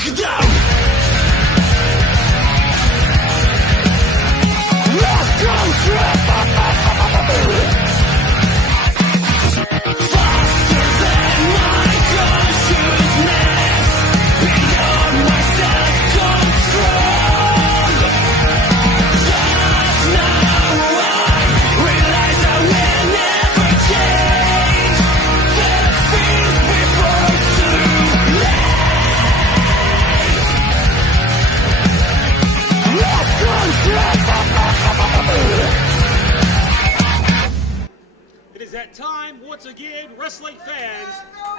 knock it down. Let's go straight. Faster than my consciousness, beyond my self-control. Just now I realize I will never change. The things before it's too late. Let's go straight. It is that time once again, wrestling fans.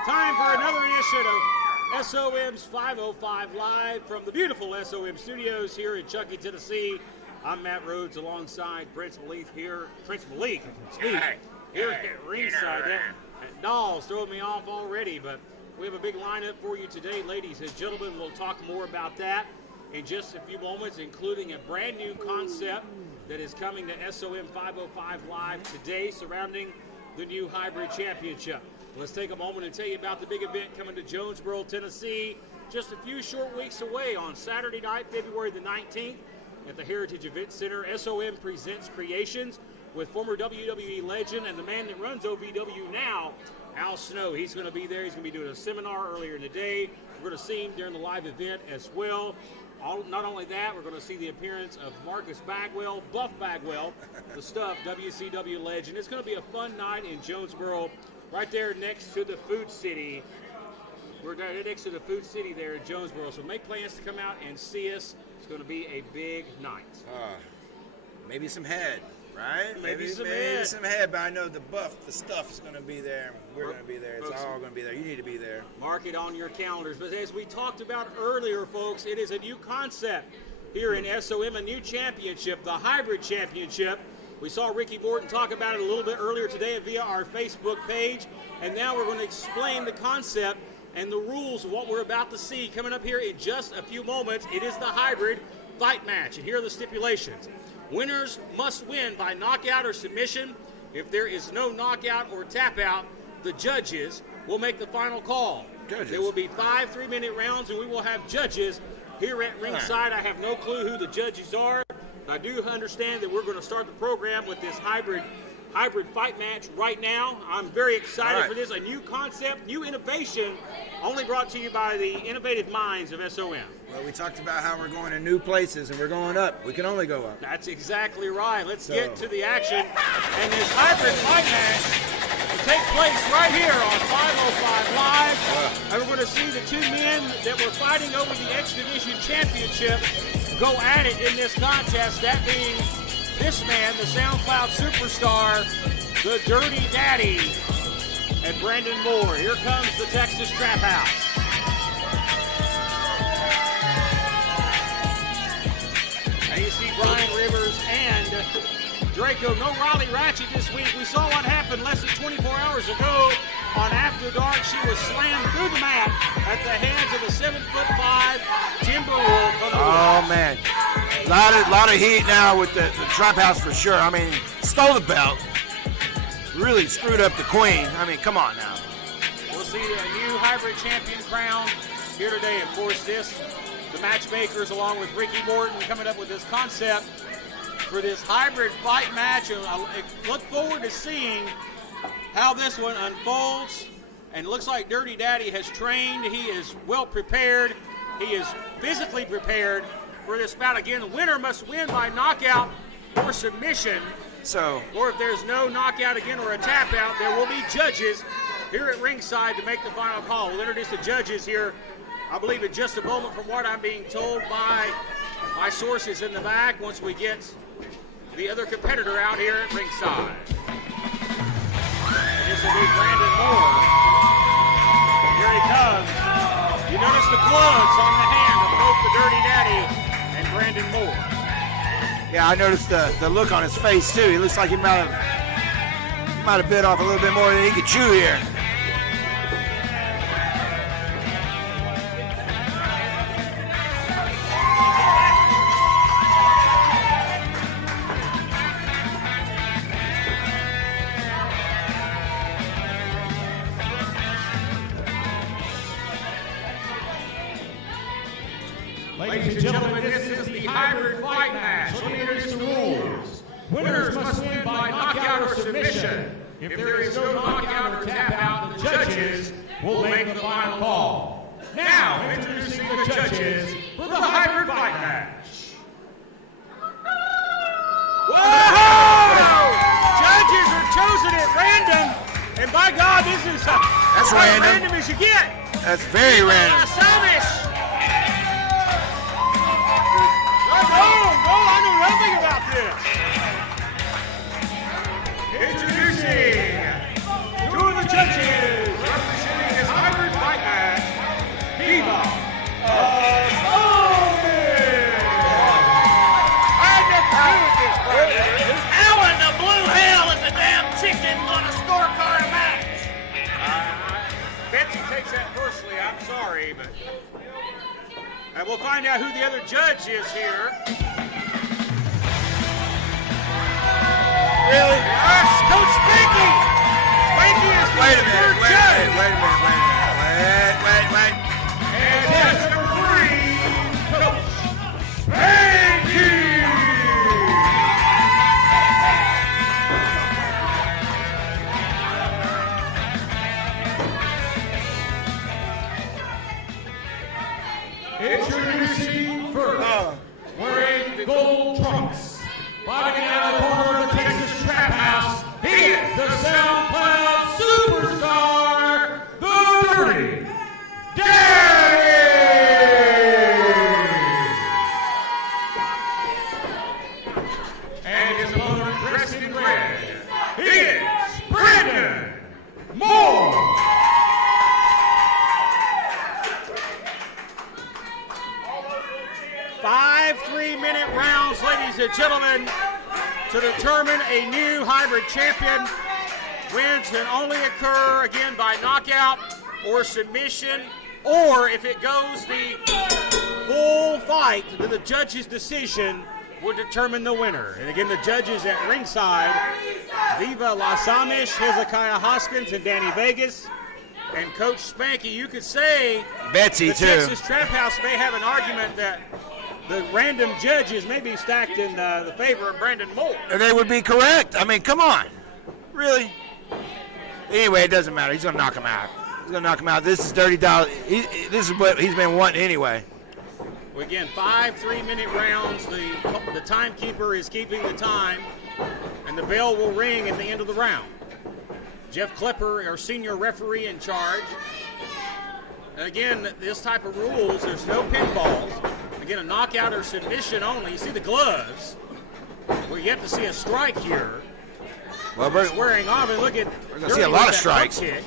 Time for another edition of SOM's 505 Live from the beautiful SOM studios here in Chuckey, Tennessee. I'm Matt Rhodes alongside Prince Malik here at ringside. That doll's throwing me off already, but we have a big lineup for you today, ladies and gentlemen. We'll talk more about that in just a few moments, including a brand new concept that is coming to SOM 505 Live today surrounding the new Hybrid Championship. Let's take a moment and tell you about the big event coming to Jonesboro, Tennessee, just a few short weeks away on Saturday night, February the 19th, at the Heritage Event Center. SOM presents Creations with former WWE legend and the man that runs OVW now, Al Snow. He's going to be there. He's going to be doing a seminar earlier in the day. We're going to see him during the live event as well. Not only that, we're going to see the appearance of Marcus Bagwell, Buff Bagwell, the Stuff, WCW legend. It's going to be a fun night in Jonesboro, right there next to the Food City. We're right next to the Food City there in Jonesboro, so make plans to come out and see us. It's going to be a big night. Maybe some head, right? Maybe some head, but I know the stuff is going to be there. We're going to be there. It's Folks, all going to be there. You need to be there. Mark it on your calendars. But as we talked about earlier, folks, it is a new concept here in SOM, a new championship, the Hybrid Championship. We saw Ricky Morton talk about it a little bit earlier today via our Facebook page, and now we're going to explain the concept and the rules of what we're about to see coming up here in just a few moments. It is the Hybrid Fight Match, and here are the stipulations. Winners must win by knockout or submission. If there is no knockout or tap out, the judges will make the final call. There will be 5 3-minute rounds, and we will have judges here at ringside. I have no clue who the judges are. I do understand that we're going to start the program with this hybrid fight match right now. I'm very excited for this. A new concept, new innovation, only brought to you by the innovative minds of SOM. Well, we talked about how we're going to new places and we're going up. We can only go up. That's exactly right. Let's get to the action. And this hybrid fight match will take place right here on 505 Live. And we're going to see the two men that were fighting over the X Division Championship go at it in this contest. That being this man, the SoundCloud superstar, the Dirty Daddy, and Brandon Moore. Here comes the Texas Trap House. Now you see Brian Rivers and Draco. No Riley Ratchet this week. We saw what happened less than 24 hours ago on After Dark. She was slammed through the mat at the hands of the 7'5" Timberwolf. Oh, man. A lot of heat now with the Trap House for sure. I mean, stole the belt. Really screwed up the queen. I mean, come on now. We'll see a new hybrid champion crown here today. Of course, the matchmakers along with Ricky Morton coming up with this concept for this hybrid fight match. And I look forward to seeing how this one unfolds. And it looks like Dirty Daddy has trained. He is well prepared. He is physically prepared for this bout. Again, the winner must win by knockout or submission. Or if there's no knockout again or a tap out, there will be judges here at ringside to make the final call. We'll introduce the judges here, I believe, in just a moment, from what I'm being told by my sources in the back, once we get the other competitor out here at ringside. And this will be Brandon Moore. Here he comes. You notice the gloves on the hand of both the Dirty Daddy and Brandon Moore. Yeah, I noticed the look on his face too. He looks like he might have bit off a little bit more than he could chew here. Ladies and gentlemen, this is the hybrid fight match. Let me introduce the rules. Winners must win by knockout or submission. If there is no knockout or tap out, the judges will make the final call. Now, introducing the judges for the hybrid fight match. Whoa! Judges are chosen at random, and by God, this is That's as random. random as you get. That's very random. Samish. No, I know nothing about this. Introducing two of the judges representing this hybrid fight match, Viva How in the blue hell is a damn chicken on a scorecard match? Betsy takes that personally. I'm sorry, but we'll find out who the other judge is here. Really? Yes, Coach Spanky. Spanky is the Wait a third minute. judge. Wait. and judge number 3, Coach Spanky. Introducing first, wearing the gold trunks, fighting out of the corner of the Texas Trap House, he is the SoundCloud superstar, the Dirty Daddy! And his opponent dressed in red, he is Brandon Moore! 5 3-minute rounds, ladies and gentlemen, to determine a new hybrid champion. Wins can only occur, again, by knockout or submission, or if it goes the full fight, then the judge's decision will determine the winner. And again, the judges at ringside, Viva Las Amish, Hezekiah Hoskins, and Danny Vegas. And Coach Spanky, you could say Betsy, the too. Texas Trap House may have an argument that the random judges may be stacked in the favor of Brandon Moore. And they would be correct. I mean, come on. Really? Anyway, it doesn't matter. He's going to knock him out. He's going to knock him out. This is Dirty Dollar. This is what he's been wanting anyway. Well, again, 5 3-minute rounds. The timekeeper is keeping the time, and the bell will ring at the end of the round. Jeff Klepper, our senior referee in charge. And again, this type of rules, there's no pinfalls. Again, a knockout or submission only. You see the gloves. Well, you have to see a strike here. Well, It's wearing off, and look at. We're gonna see a lot of strikes. Kick.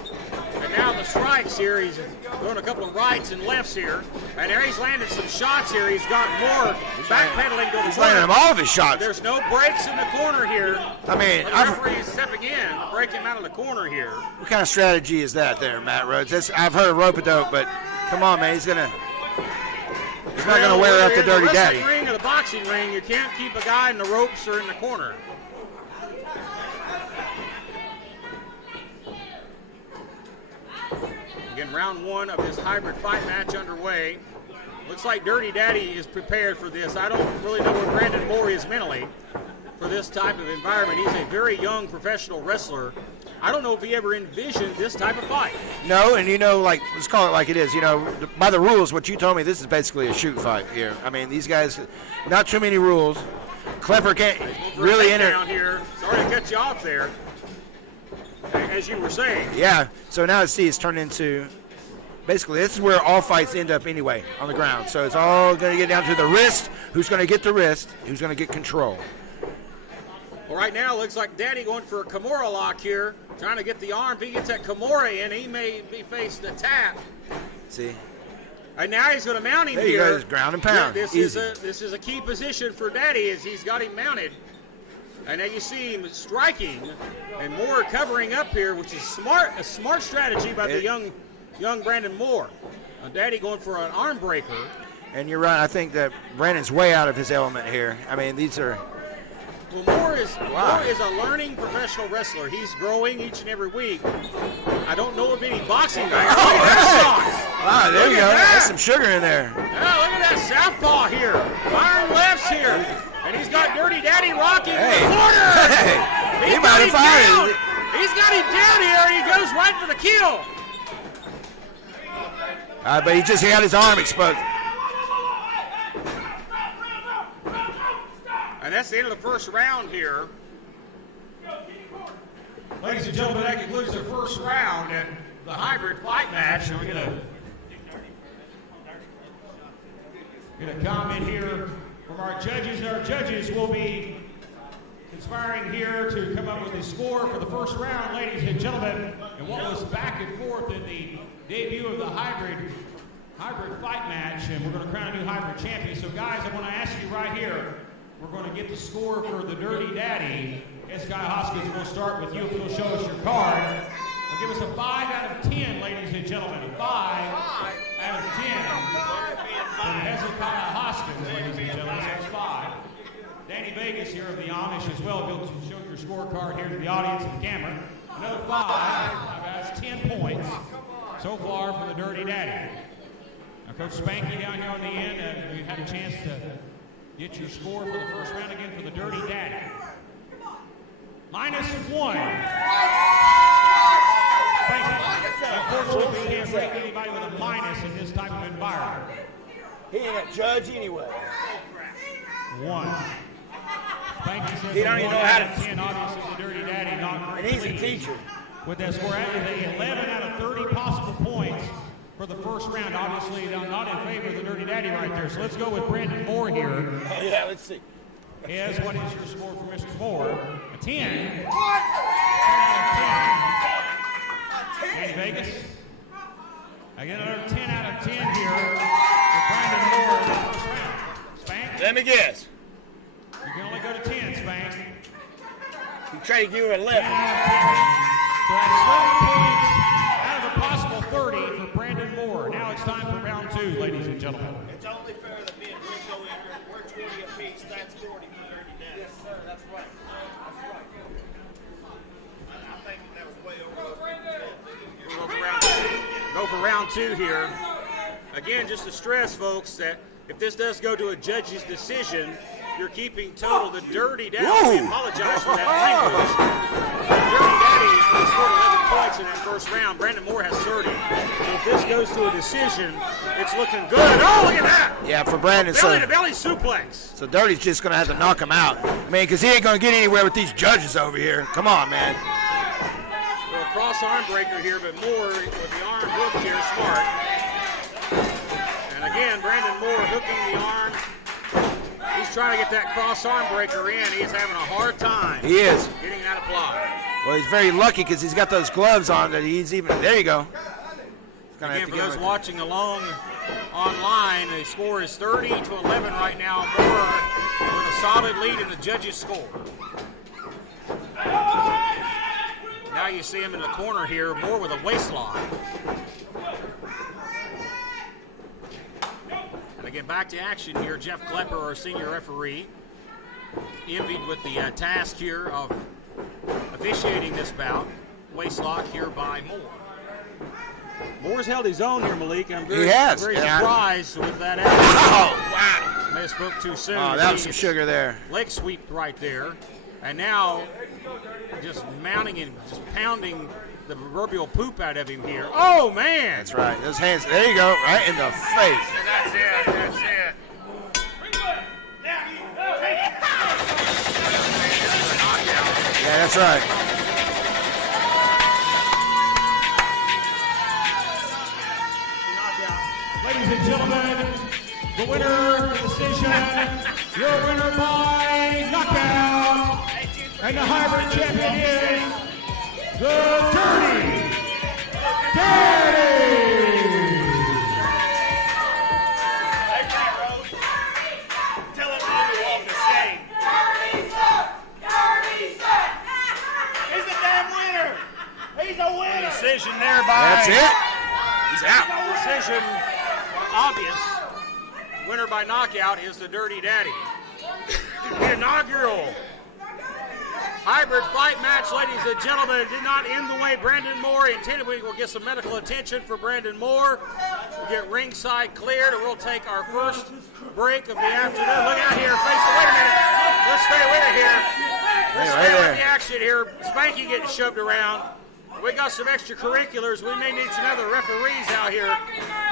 And now the strikes here. He's doing a couple of rights and lefts here. And there he's landed some shots here. He's got more backpedaling to the He's landing corner. all of his shots. There's no breaks in the corner here. I mean, The referee is stepping in to break him out of the corner here. what kind of strategy is that there, Matt Rhodes? I've heard of rope-a-dope, but come on, man. He's not going to wear out the Dirty Daddy. In the wrestling ring or the boxing ring, you can't keep a guy in the ropes or in the corner. Again, round 1 of this hybrid fight match underway. Looks like Dirty Daddy is prepared for this. I don't really know where Brandon Moore is mentally for this type of environment. He's a very young professional wrestler. I don't know if he ever envisioned this type of fight. No, and let's call it like it is. By the rules, what you told me, this is basically a shoot fight here. I mean, these guys, not too many rules. Klepper can't really enter. Down here. Sorry to cut you off there. As you were saying. Yeah, so now it's turned into, basically, this is where all fights end up anyway, on the ground. So it's all going to get down to the wrist. Who's going to get the wrist? Who's going to get control? Well, right now, it looks like Daddy going for a Kimura lock here, trying to get the arm. If he gets that Kimura in, he may be faced a tap. See? And now he's going to mount him There you here. go, it's ground and pound. This Easy. is a key position for Daddy as he's got him mounted. And now you see him striking and Moore covering up here, which is a smart strategy by the young Brandon Moore. Daddy going for an arm breaker. And you're right. I think that Brandon's way out of his element here. I mean, these are Well, Moore is a learning professional wrestler. He's growing each and every week. I don't know of any boxing guy. Look at that shot. Wow, there you go. that. There's some sugar in there. Yeah, look at that southpaw here. Iron lefts here. And he's got Dirty Daddy rocking Hey. the corner. Hey, he He's might got have him fired down. it. He's got him down here. He goes right for the kill. But he just got his arm exposed. And that's the end of the first round here. Ladies and gentlemen, that concludes the first round in the hybrid fight match. And we're gonna comment here from our judges. And our judges will be conspiring here to come up with a score for the first round, ladies and gentlemen. And what was back and forth in the debut of the hybrid fight match. And we're going to crown a new hybrid champion. So guys, I want to ask you right here, we're going to get the score for the Dirty Daddy. Sky Hoskins, we'll start with you if you'll show us your card. Well, give us a 5 out of 10, ladies and gentlemen. A 5 out of 10 from Hezekiah Hoskins, ladies and gentlemen. So it's 5. Danny Vegas here of the Amish as well. You'll show your scorecard here to the audience and the camera. Another 5. Now, guys, 10 points so far for the Dirty Daddy. Now, Coach Spanky down here on the end, you had a chance to get your score for the first round again for the Dirty Daddy. -1. Thank you. Unfortunately, we can't rank anybody with a minus in this type of environment. He ain't a judge anyway. 1. Thank you, He don't even know how to. 10, obviously, the Dirty Daddy not very And he's a pleased teacher. with that score. Actually, 11 out of 30 possible points for the first round. Obviously, not in favor of the Dirty Daddy right there. So let's go with Brandon Moore here. Oh, yeah, let's see. Is what is your score for Mr. Moore? A 10. 10 out of 10. Danny Vegas. I get another 10 out of 10 here for Brandon Moore in the first round. Spank? Let me guess. You can only go to 10, Spank. He tried to give you 10 11. out of 10. So that's 30 points out of a possible 30 for Brandon Moore. Now it's time for round 2, ladies and gentlemen. It's only fair that me and Rick go in here. We're 20 apiece. That's 40 for Dirty Daddy. Yes, sir. That's right. That's right. I think that was way over. We'll go for round 2 here. Again, just to stress, folks, that if this does go to a judge's decision, you're keeping total the Dirty Daddy. We apologize for that language. The Dirty Daddy scored 11 points in that first round. Brandon Moore has 30. So if this goes to a decision, it's looking good. Oh, look at that! Yeah, for Brandon. Belly to So, belly suplex. so Dirty's just going to have to knock him out. I mean, because he ain't going to get anywhere with these judges over here. Come on, man. So a cross arm breaker here, but Moore with the arm hooked here, smart. And again, Brandon Moore hooking the arm. He's trying to get that cross arm breaker in. He's having a hard time. He is. Getting that applied. Well, he's very lucky because he's got those gloves on that he's even. There you go. He's gonna Again, have for to those give him watching along online, the score is 30-11 right now. Moore with a solid lead in the judges' score. Now you see him in the corner here, Moore with a waistline. And again, back to action here. Jeff Klepper, our senior referee, envied with the task here of officiating this bout. Waistlock here by Moore. Moore's held his own here, Malik. I'm very, He has, very yeah. surprised with that. Oh, wow. May have spoke too soon. Oh, that was some sugar there. Leg sweep right there. And now just mounting and just pounding the proverbial poop out of him here. Oh, man. That's right. Those hands. There you go. Right in the face. That's it. That's it. Yeah, that's right. Ladies and gentlemen, the winner of the decision, your winner by knockout, and the hybrid champion is the Dirty Daddy. Tell him to walk the stage. He's a damn winner. He's a winner. Decision there by. That's it. He's out. Decision obvious. Winner by knockout is the Dirty Daddy. The inaugural Hybrid fight match, ladies and gentlemen, did not end the way Brandon Moore intended. We will get some medical attention for Brandon Moore. We'll get ringside cleared, and we'll take our first break of the afternoon. Look out here, face the, wait a minute. Let's stay with it here. Let's stay with the action here. Spanky getting shoved around. We got some extracurriculars. We may need some other referees out here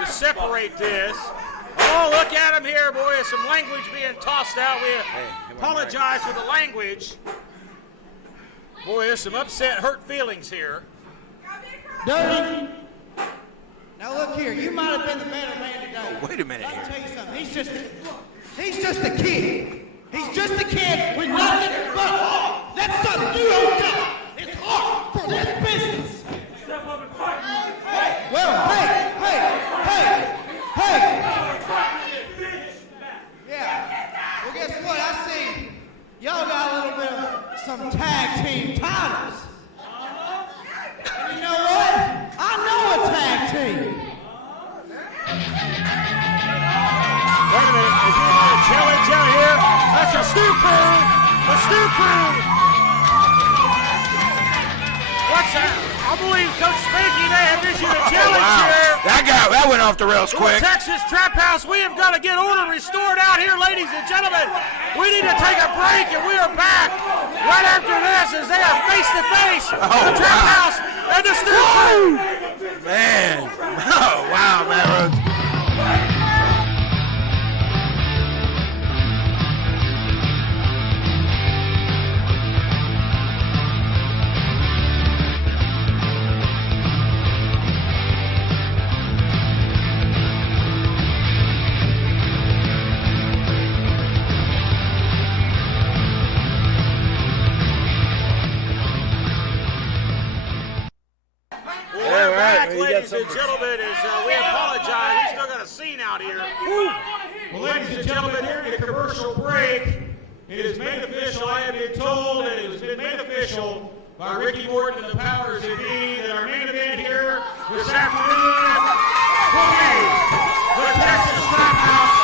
to separate this. Oh, look at him here, boy. There's some language being tossed out. We apologize for the language. Boy, there's some upset, hurt feelings here. Dirty. Now look here, you might have been the better man today. Wait a minute Let me here. tell you something. He's just a kid. He's just a kid with nothing but heart. That's something you don't got. It's heart for this business. Well, hey. Yeah. Well, guess what? I see y'all got a little bit of some tag team titles. And you know what? I know a tag team. Wait a minute, is he a challenge out here? That's a Stew Crew! The Stew Crew! What's that? I believe Coach Spanky may have issued a challenge here. That went off the rails quick. Texas Trap House, we have got to get order restored out here, ladies and gentlemen. We need to take a break, and we are back right after this as they are face-to-face. The Trap House and the Stew Crew. Man. Oh, wow, man. Rhodes. Ladies and gentlemen, we apologize. We still got a scene out here. Well, ladies and gentlemen, during the commercial break, it is made official, I have been told, and it has been made official by Ricky Morton and the powers that be, that our main event here this afternoon will be the Texas Trap House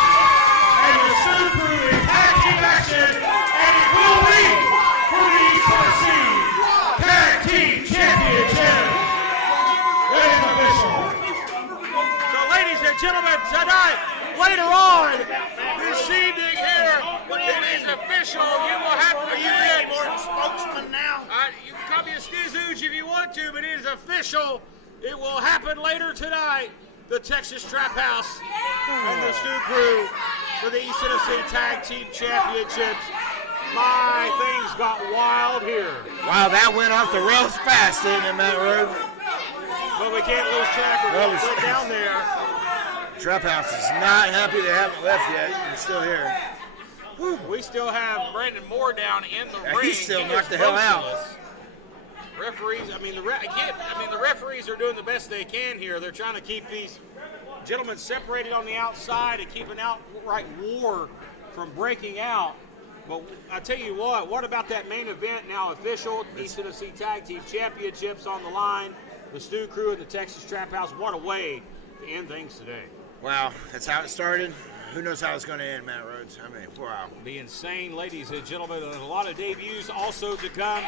and the Stew Crew in tag team action, and it will be for the Tennessee Tag Team Championship. It is official. So, ladies and gentlemen, tonight, later on this evening here, it is official. You will have to use it. Morton spokesman now. You can call me a Stizooge if you want to, but it is official. It will happen later tonight. The Texas Trap House and the Stew Crew for the East Tennessee Tag Team Championships. My things got wild here. Wow, that went off the rails fast, didn't it, Matt Rhodes? But we can't lose track of what went down there. Trap House is not happy they haven't left yet. They're still here. We still have Brandon Moore down in the ring. He's still He knocked is the hell out. motionless. Referees, the referees are doing the best they can here. They're trying to keep these gentlemen separated on the outside and keep an outright war from breaking out. But I tell you what about that main event now official? East Tennessee Tag Team Championships on the line. The Stew Crew and the Texas Trap House. What a way to end things today. Wow, that's how it started. Who knows how it's going to end, Matt Rhodes? I mean, wow. Be insane, ladies and gentlemen, and a lot of debuts also to come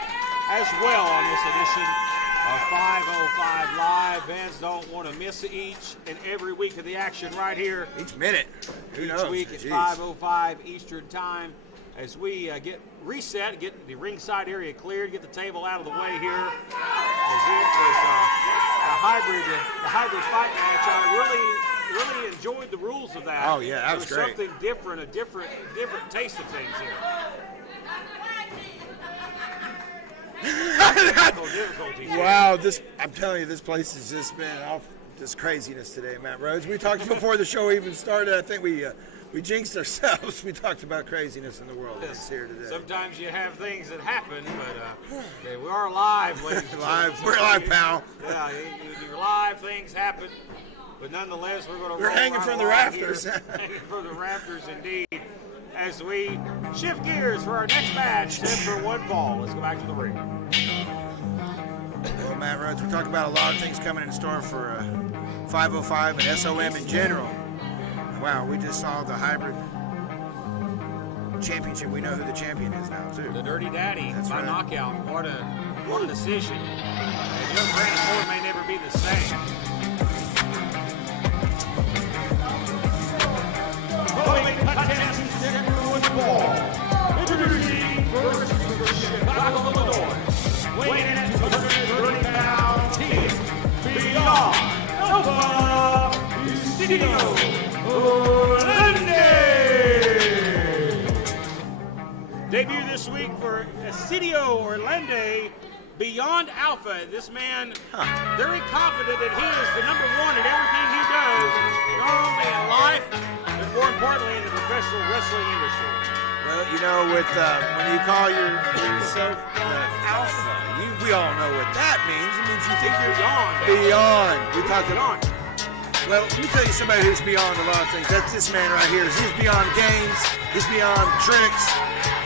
as well on this edition of 505 Live. Fans don't want to miss each and every week of the action right here. Each minute. Who knows? Each week at Jeez. 5:05 Eastern Time as we get reset, get the ringside area cleared, get the table out of the way here. As it was the hybrid fight match. I really enjoyed the rules of that. Oh, yeah, that was great. Something different, a different taste of things here. Difficulties here. Wow, I'm telling you, this place has just been off just craziness today, Matt Rhodes. We talked before the show even started. I think we jinxed ourselves. We talked about craziness in the world that's here today. Sometimes you have things that happen, but we are live, ladies and gentlemen. We're live, pal. Yeah, you're live, things happen. But nonetheless, we're going to We're hanging from the rafters. Hanging from the rafters, indeed. As we shift gears for our next match, 10 for 1 fall. Let's go back to the ring. Well, Matt Rhodes, we talked about a lot of things coming in store for 505 and SOM in general. Wow, we just saw the hybrid championship, we know who the champion is now, too. The Dirty Daddy That's by right. knockout. What a decision. And young Brandon Moore may never be the same. Fighting contest in second football. Introducing first from Chicago, Illinois. Weighing in at 230 pounds, Team Beyond Alpha Studio Orlando. Debut this week for Esidio Orlando, Beyond Alpha. This man, very confident that he is the number one at everything he does, not only in life, but more importantly in the professional wrestling industry. Well, you know, with when you call yourself alpha, we all know what that means. It means you think you're beyond. We talked about. Well, let me tell you somebody who's beyond a lot of things. That's this man right here. He's beyond games. He's beyond tricks.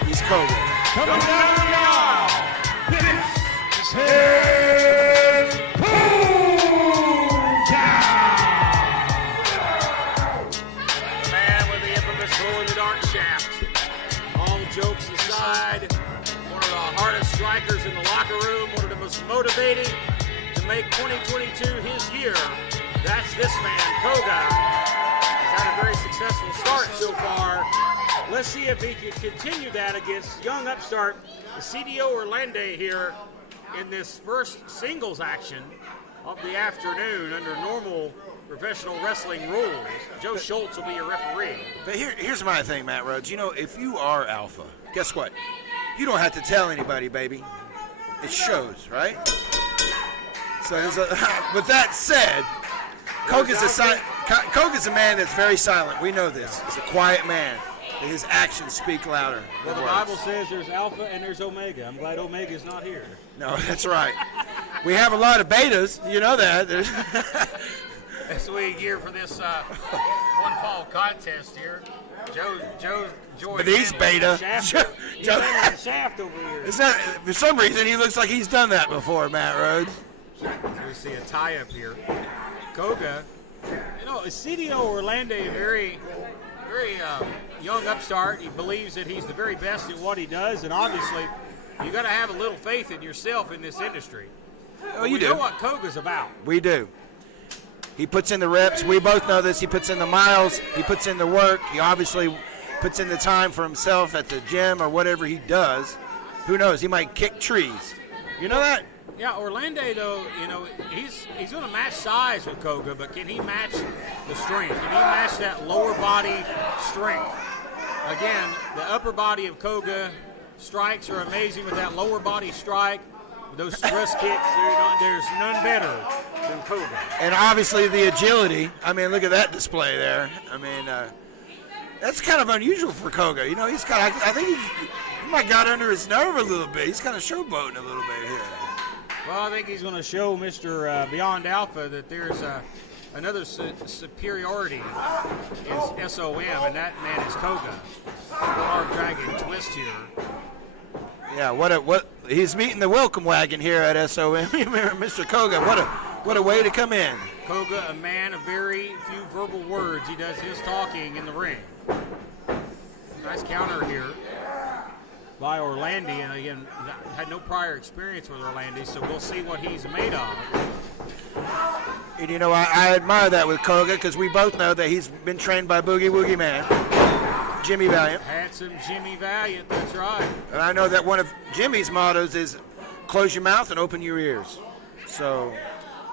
He's Koga. Coming down the aisle, this is Head The man with the infamous glow in the dark shaft. All jokes aside, one of the hardest strikers in the locker room, one of the most motivated to make 2022 his year. That's this man, Koga. He's had a very successful start so far. Let's see if he can continue that against young upstart Esidio Orlando here in this first singles action of the afternoon under normal professional wrestling rules. Joe Schultz will be your referee. But here's my thing, Matt Rhodes. You know, if you are alpha, guess what? You don't have to tell anybody, baby. It shows, right? So, with that said, Koga's a man that's very silent. We know this. He's a quiet man. His actions speak louder. Well, the than Bible words. says there's Alpha and there's Omega. I'm glad Omega's not here. No, that's right. We have a lot of betas. You know that. That's the way you gear for this one fall contest here. Joe, But he's beta. He's in the shaft over here. It's not, for some reason, he looks like he's done that before, Matt Rhodes. So we see a tie-up here. Koga, you know, Esidio Orlando, very young upstart. He believes that he's the very best at what he does, and obviously, you got to have a little faith in yourself in this industry. Oh, you we do. know what Koga's about. We do. He puts in the reps. We both know this. He puts in the miles. He puts in the work. He obviously puts in the time for himself at the gym or whatever he does. Who knows? He might kick trees. You know that? Yeah, Orlando, though, you know, he's going to match size with Koga, but can he match the strength? Can he match that lower body strength? Again, the upper body of Koga strikes are amazing with that lower body strike. With those thrust kicks, there's none better than Koga. And obviously the agility. I mean, look at that display there. I mean, that's kind of unusual for Koga. You know, he's kind of, I think he might got under his nerve a little bit. He's kind of showboating a little bit here. Well, I think he's going to show Mr. Beyond Alpha that there's another superiority in SOM, and that man is Koga. Arm dragon twist here. Yeah, what he's meeting the welcome wagon here at SOM. Mr. Koga, what a way to come in. Koga, a man of very few verbal words. He does his talking in the ring. Nice counter here by Orlando, and again, had no prior experience with Orlando, so we'll see what he's made of. And you know, I admire that with Koga because we both know that he's been trained by Boogie Woogie Man, Jimmy Valiant. Handsome Jimmy Valiant, that's right. And I know that one of Jimmy's mottos is close your mouth and open your ears. So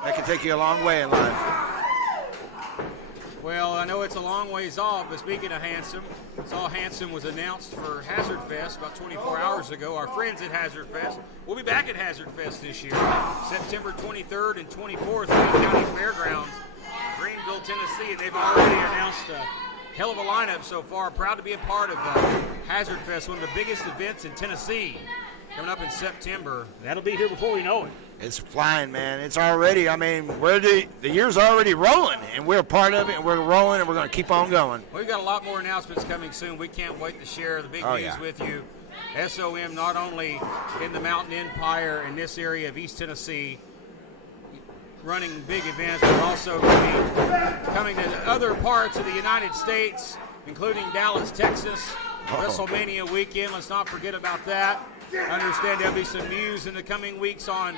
that can take you a long way in life. Well, I know it's a long ways off, but speaking of Handsome, saw Handsome was announced for Hazard Fest about 24 hours ago. Our friends at Hazard Fest. We'll be back at Hazard Fest this year, September 23rd and 24th at the County Fairgrounds, Greenville, Tennessee. And they've already announced a hell of a lineup so far. Proud to be a part of Hazard Fest, one of the biggest events in Tennessee, coming up in September. That'll be here before we know it. It's flying, man. It's already, I mean, the year's already rolling, and we're a part of it, and we're rolling, and we're going to keep on going. We've got a lot more announcements coming soon. We can't wait to share the big news with you. SOM not only in the Mountain Empire in this area of East Tennessee, running big events, but also going to be coming to other parts of the United States, including Dallas, Texas, WrestleMania weekend. Let's not forget about that. Understand there'll be some news in the coming weeks on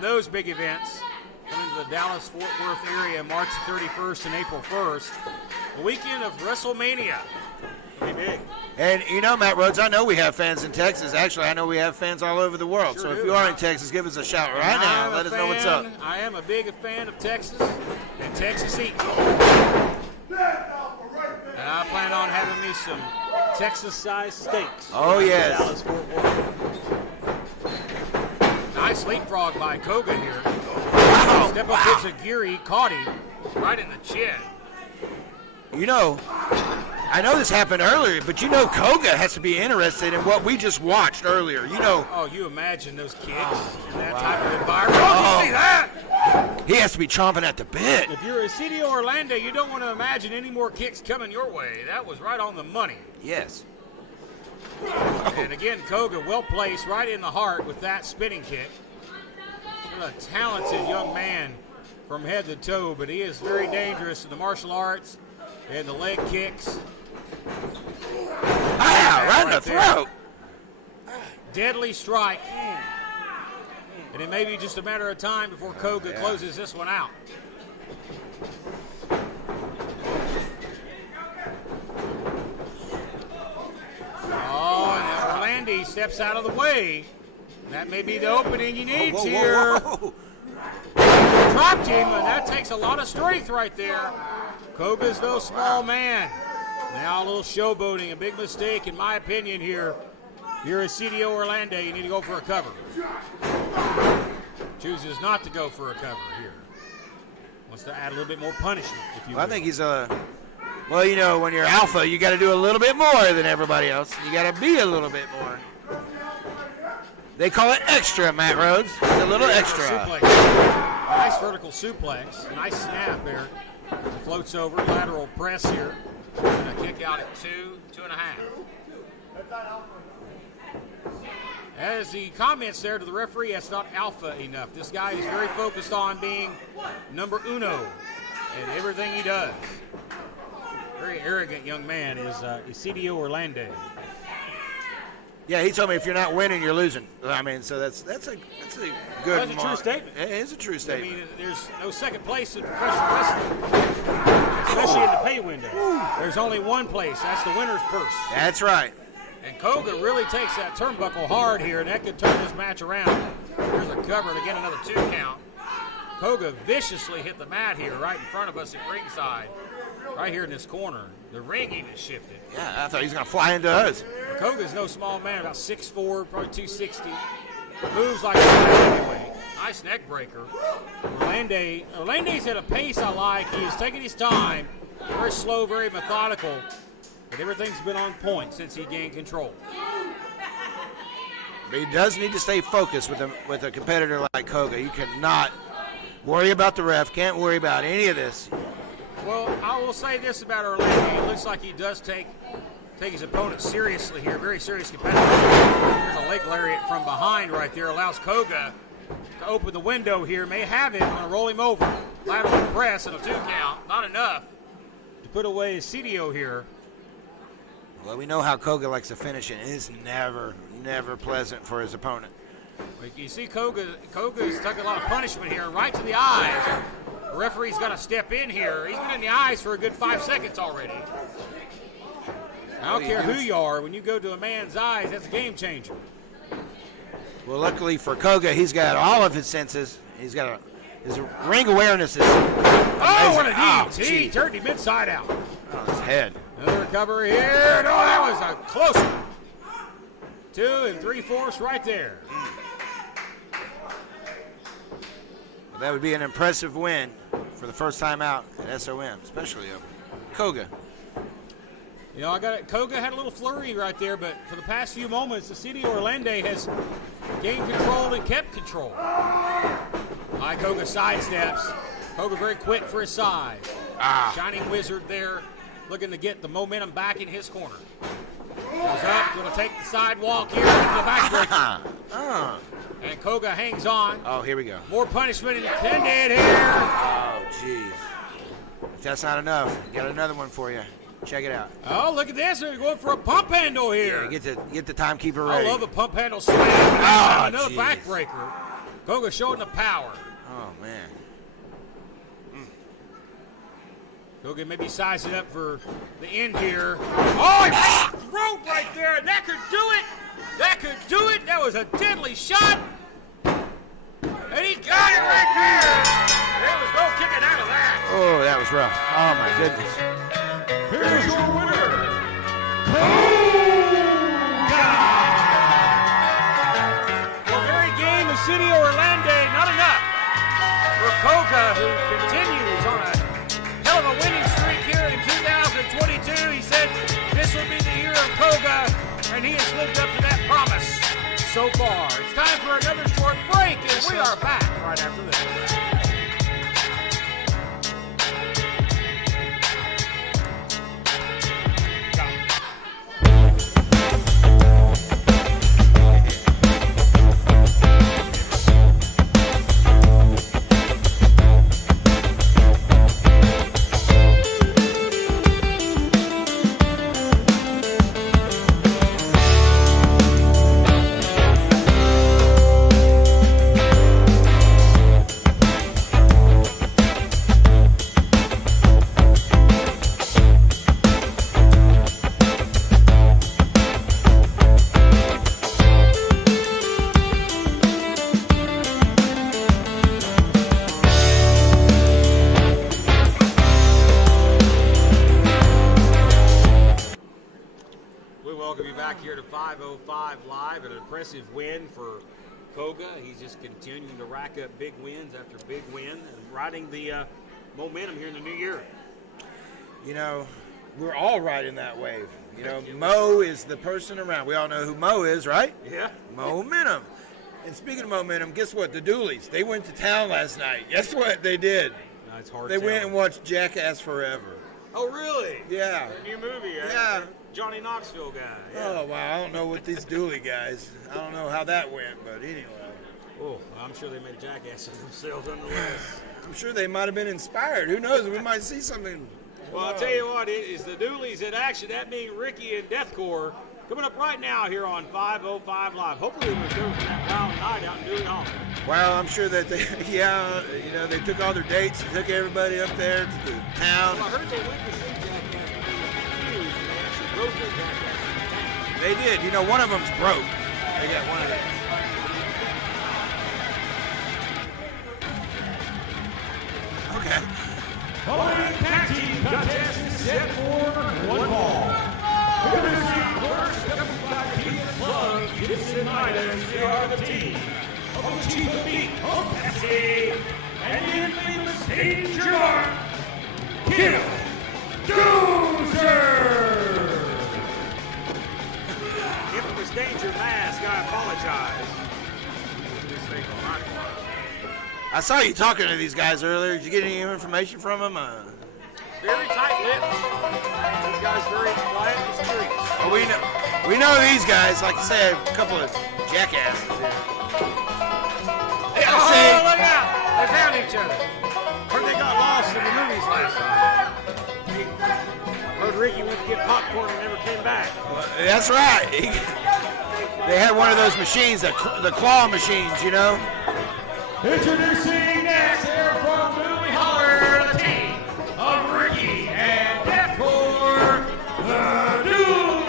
those big events. Coming to the Dallas-Fort Worth area March 31st and April 1st. The weekend of WrestleMania. It'll be big. And you know, Matt Rhodes, I know we have fans in Texas. Actually, I know we have fans all over the world. Sure so if do. you are in Texas, give us a shout right now. Let us know what's up. I am a big fan of Texas and Texas Eats. And I plan on having me some Texas-sized steaks. Oh, yes. Dallas-Fort Worth. Nice leapfrog by Koga here. Wow. Step up hits a Geary, caught him right in the chin. You know, I know this happened earlier, but you know Koga has to be interested in what we just watched earlier. You know. Oh, you imagine those kicks in that type of environment. Oh, you see that? He has to be chomping at the bit. If you're a CDO Orlando, you don't want to imagine any more kicks coming your way. That was right on the money. Yes. And again, Koga well placed right in the heart with that spinning kick. What a talented young man from head to toe, but he is very dangerous in the martial arts and the leg kicks. Right in the throat. Deadly strike. And it may be just a matter of time before Koga closes this one out. Oh, and Orlando steps out of the way. That may be the opening you need here. Dropped him, and that takes a lot of strength right there. Koga's no small man. Now a little showboating, a big mistake in my opinion here. If you're a CDO Orlando, you need to go for a cover. Chooses not to go for a cover here. Wants to add a little bit more punishment, if you will. Well, I think he's well, you know, when you're alpha, you got to do a little bit more than everybody else. You got to be a little bit more. They call it extra, Matt Rhodes. It's a little extra. Suplex. Nice vertical suplex. Nice snap there. Floats over, lateral press here. And a kick out at 2.5. As he comments there to the referee, that's not alpha enough. This guy is very focused on being number uno in everything he does. Very arrogant young man is CDO Orlando. Yeah, he told me if you're not winning, you're losing. I mean, so that's a good. That's a true statement. It is a true statement. I mean, there's no second place in professional wrestling, especially in the pay window. There's only one place. That's the winner's purse. That's right. And Koga really takes that turnbuckle hard here, and that could turn this match around. Here's a cover to get another 2 count. Koga viciously hit the mat here right in front of us at ringside, right here in this corner. The ring even shifted. Yeah, I thought he was going to fly into us. Koga's no small man, about 6'4", probably 260. Moves like a heavyweight. Nice neck breaker. Orlando's at a pace I like. He is taking his time. Very slow, very methodical. But everything's been on point since he gained control. But he does need to stay focused with a competitor like Koga. You cannot worry about the ref. Can't worry about any of this. Well, I will say this about Orlando. It looks like he does take his opponent seriously here. Very serious competitor. There's a leg lariat from behind right there. Allows Koga to open the window here. May have it. Going to roll him over. Lateral press and a 2 count. Not enough to put away his CDO here. Well, we know how Koga likes to finish it. It is never pleasant for his opponent. You see Koga's taking a lot of punishment here, right to the eyes. The referee's got to step in here. He's been in the eyes for a good 5 seconds already. I don't care who you are. When you go to a man's eyes, that's a game changer. Well, luckily for Koga, he's got all of his senses. He's got his ring awareness is amazing. Oh, what a Oh, DDT. gee. Turned him inside out. On his head. Another recovery here. No, that was a close one. 2 3/4 right there. Well, that would be an impressive win for the first time out at SOM, especially of Koga. You know, Koga had a little flurry right there, but for the past few moments, the city of Orlando has gained control and kept control. High Koga sidesteps. Koga very quick for his size. Shining Wizard there, looking to get the momentum back in his corner. Goes up, going to take the sidewalk here into the backbreaker. And Koga hangs on. Oh, here we go. More punishment intended here. Oh, jeez. If that's not enough, got another one for you. Check it out. Oh, look at this. We're going for a pump handle here. Yeah, get the timekeeper I ready. love the pump handle slam. Another jeez. backbreaker. Koga showing the power. Oh, man. Koga maybe size it up for the end here. Oh, he hit the throat right there. And that could do it. That could do it. That was a deadly shot. And he got it right there. There was no kicking out of that. Oh, that was rough. Oh, my goodness. Here's your winner. Well, very game of City Orlando, not enough for Koga, who continues on a hell of a winning streak here in 2022. He said this would be the year of Koga, and he has lived up to that promise so far. It's time for another short break, and we are back right after this. Here to 505 Live, an impressive win for Koga. He's just continuing to rack up big wins after big win and riding the momentum here in the new year. You know, we're all riding that wave. You know, Mo is the person around. We all know who Mo is, right? Yeah. Momentum. And speaking of momentum, guess what? The Dooleys, they went to town last night. Guess what they did? No, it's hard They to went tell. and watched Jackass Forever. Oh, really? Yeah. The new movie, right? Yeah. Johnny Knoxville guy. Yeah. Oh, wow. I don't know what these Dooley guys, I don't know how that went, but anyway. Oh, I'm sure they made a jackass of themselves nonetheless. I'm sure they might have been inspired. Who knows? We might see something. Well, I'll tell you what, it is the Dooleys in action, that being Ricky and Deathcore, coming up right now here on 505 Live. Hopefully we're doing that wild night out in Dooley Hall. Well, I'm sure that they, yeah, you know, they took all their dates and took everybody up there to the town. Well, I heard they went to see Jackass and they were confused and they actually broke their Jackass in town. They did. You know, one of them's broke. They got one of them. Okay. Following tag team contest is set for one fall. We're going to see first W5P Club, Gibson Items. They are the team of the Chief of Beat, Hope Pesci, and the infamous Danger, Kim Dozer. Infamous Danger Mask, I apologize. Mistake on my part. I saw you talking to these guys earlier. Did you get any information from them? Very tight-lipped. These guys very quiet and discreet. Well, we know these guys. Like I said, a couple of jackasses here. Oh, look out! They found each other. Heard they got lost in the movies last night. Heard Ricky went to get popcorn and never came back. That's right. They had one of those machines, the claw machines, you know. Introducing next here from Movie Holler, the team of Ricky and Deathcore, the Dooleys.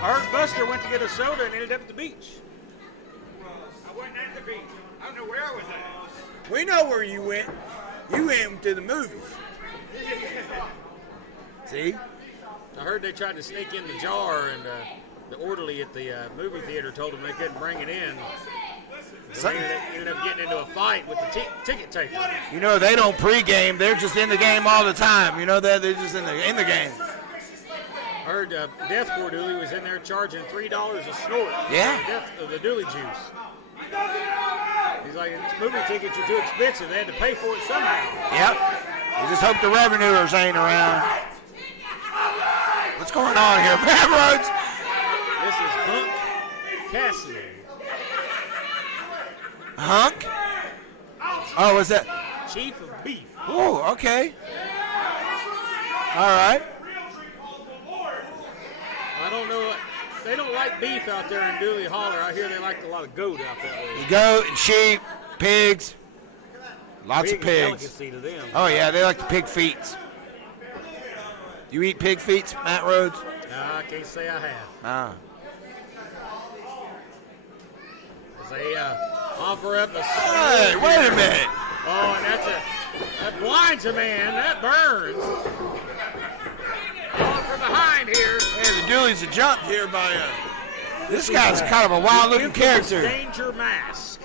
I heard Buster went to get a soda and ended up at the beach. I wasn't at the beach. I don't know where I was at. We know where you went. You went to the movies. See? I heard they tried to sneak in the jar, and the orderly at the movie theater told them they couldn't bring it in. They ended up getting into a fight with the ticket taker. You know, they don't pregame. They're just in the game all the time. You know that? They're just in the game. I heard Deathcore Dooley was in there charging $3 a snort. Yeah. Of the Dooley juice. He's like, movie tickets are too expensive. They had to pay for it somehow. Yep. We just hope the revenuers ain't around. What's going on here? Bad Roads. This is Hunk Cassidy. Hunk? Oh, was that? Chief of Beef. Oh, okay. All right. I don't know. They don't like beef out there in Dooley Holler. I hear they like a lot of goat out that way. Goat and sheep, pigs. Lots of Pig is pigs. delicacy to them. Oh, yeah, they like the pig feet. You eat pig feet, Matt Rhodes? I can't say I have. Ah. They offer up a. Hey, wait a minute. Oh, and that blinds a man. That burns. Going from behind here. Hey, the Dooleys have jumped here by this guy's kind of a wild-looking character. Danger Mask.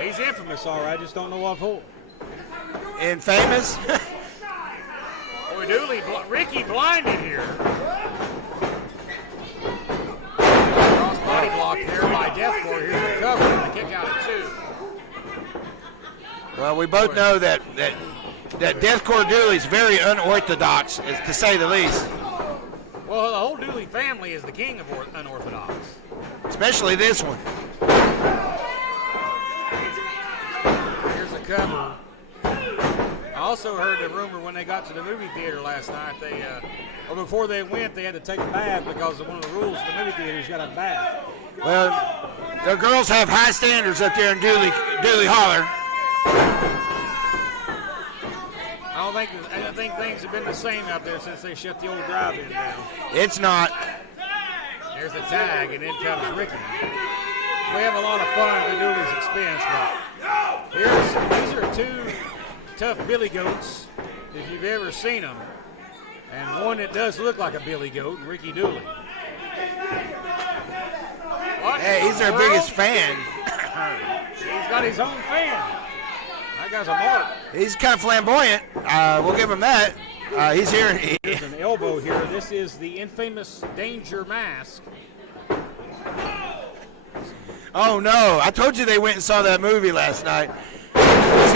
He's infamous, all right. Just don't know what for. Infamous? Boy, Ricky blinded here. Body block there by Deathcore. Here's the cover and the kick out at 2. Well, we both know that Deathcore Dooley is very unorthodox, to say the least. Well, the whole Dooley family is the king of unorthodox. Especially this one. Here's the cover. I also heard the rumor when they got to the movie theater last night, or before they went, they had to take a bath because of one of the rules of the movie theater. You got a bath. Well, the girls have high standards up there in Dooley Holler. I don't think things have been the same out there since they shut the old drive-in down. It's not. There's the tag, and in comes Ricky. We have a lot of fun at the Dooley's expense, but these are 2 tough billy goats, if you've ever seen them, and one that does look like a billy goat, Ricky Dooley. Hey, he's their biggest fan. He's got his own fan. That guy's a mark. He's kind of flamboyant. We'll give him that. He's here. There's an elbow here. This is the infamous Danger Mask. Oh, no. I told you they went and saw that movie last night.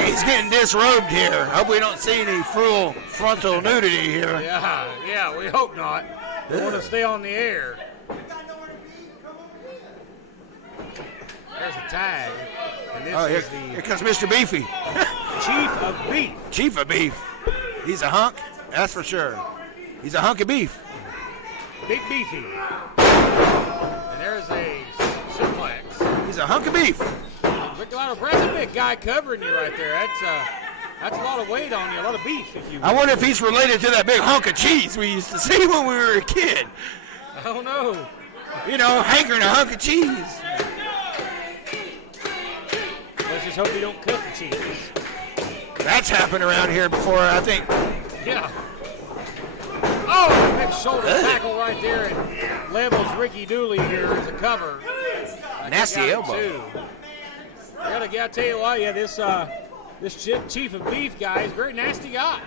He's getting disrobed here. Hope we don't see any full frontal nudity here. Yeah, we hope not. We want to stay on the air. There's a tag. And this is Here comes Mr. Beefy. Chief of Beef. Chief of Beef. He's a hunk, that's for sure. He's a hunk of beef. Big Beefy. And there's a suplex. He's a hunk of beef. Look, a lot of that's a big guy covering you right there. That's a lot of weight on you, a lot of beef, if you will. I wonder if he's related to that big hunk of cheese we used to see when we were a kid. I don't know. You know, hankering a hunk of cheese. Let's just hope you don't cut the cheese. That's happened around here before, I think. Yeah. Oh, big shoulder tackle right there and levels Ricky Dooley here as a cover. Nasty elbow. I gotta tell you why, this Chief of Beef guy is a very nasty guy.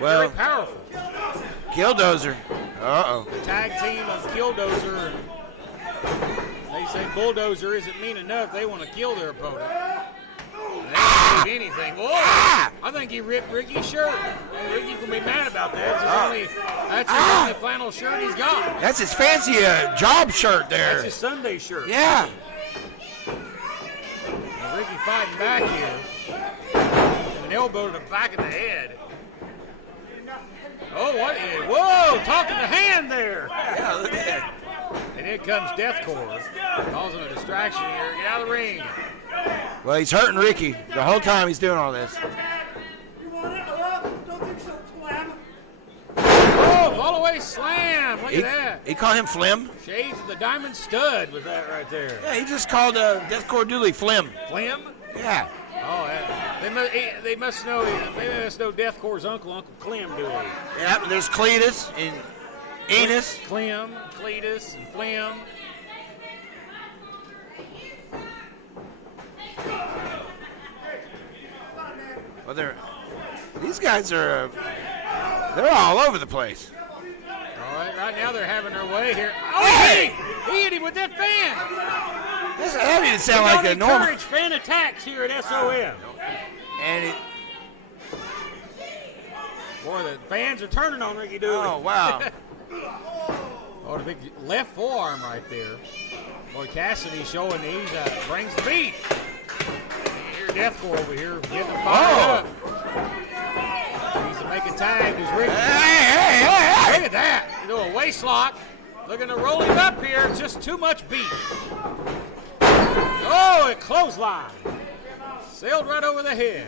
Well, very powerful. Killdozer. Uh-oh. The tag team of Killdozer. They say Bulldozer isn't mean enough. They want to kill their opponent. They don't do anything. Whoa! I think he ripped Ricky's shirt. And Ricky can be mad about that. That's his only flannel shirt he's got. That's his fancy job shirt there. That's his Sunday shirt. Yeah. And Ricky fighting back here. An elbow to the back of the head. Oh, what? Whoa! Talking the hand there. Yeah, look at that. And in comes Deathcore, causing a distraction here. Get out of the ring. Well, he's hurting Ricky the whole time he's doing all this. Oh, fall away slam. Look at that. He called him Flim. Shades of the Diamond Stud with that right there. Yeah, he just called Deathcore Dooley Flim. Flim? Yeah. Oh, they must know Deathcore's Uncle Clem Dooley. Yeah, there's Cletus and Enos. Clem, Cletus, and Flim. Well, these guys are they're all over the place. All right now they're having their way here. Oh, hey! He hit him with that fan. That didn't sound like a normal. Encourage fan attacks here at SOM. And Boy, the fans are turning on Ricky Dooley. oh wow. Oh, the big left forearm right there. Boy, Cassidy showing he brings the beat. You hear Deathcore over here getting him fired up. He's a Make a tag. Does Ricky? Hey. Look at that. You know, a waist lock. Looking to roll him up here. Just too much beef. Oh, it clothesline. Sailed right over the head.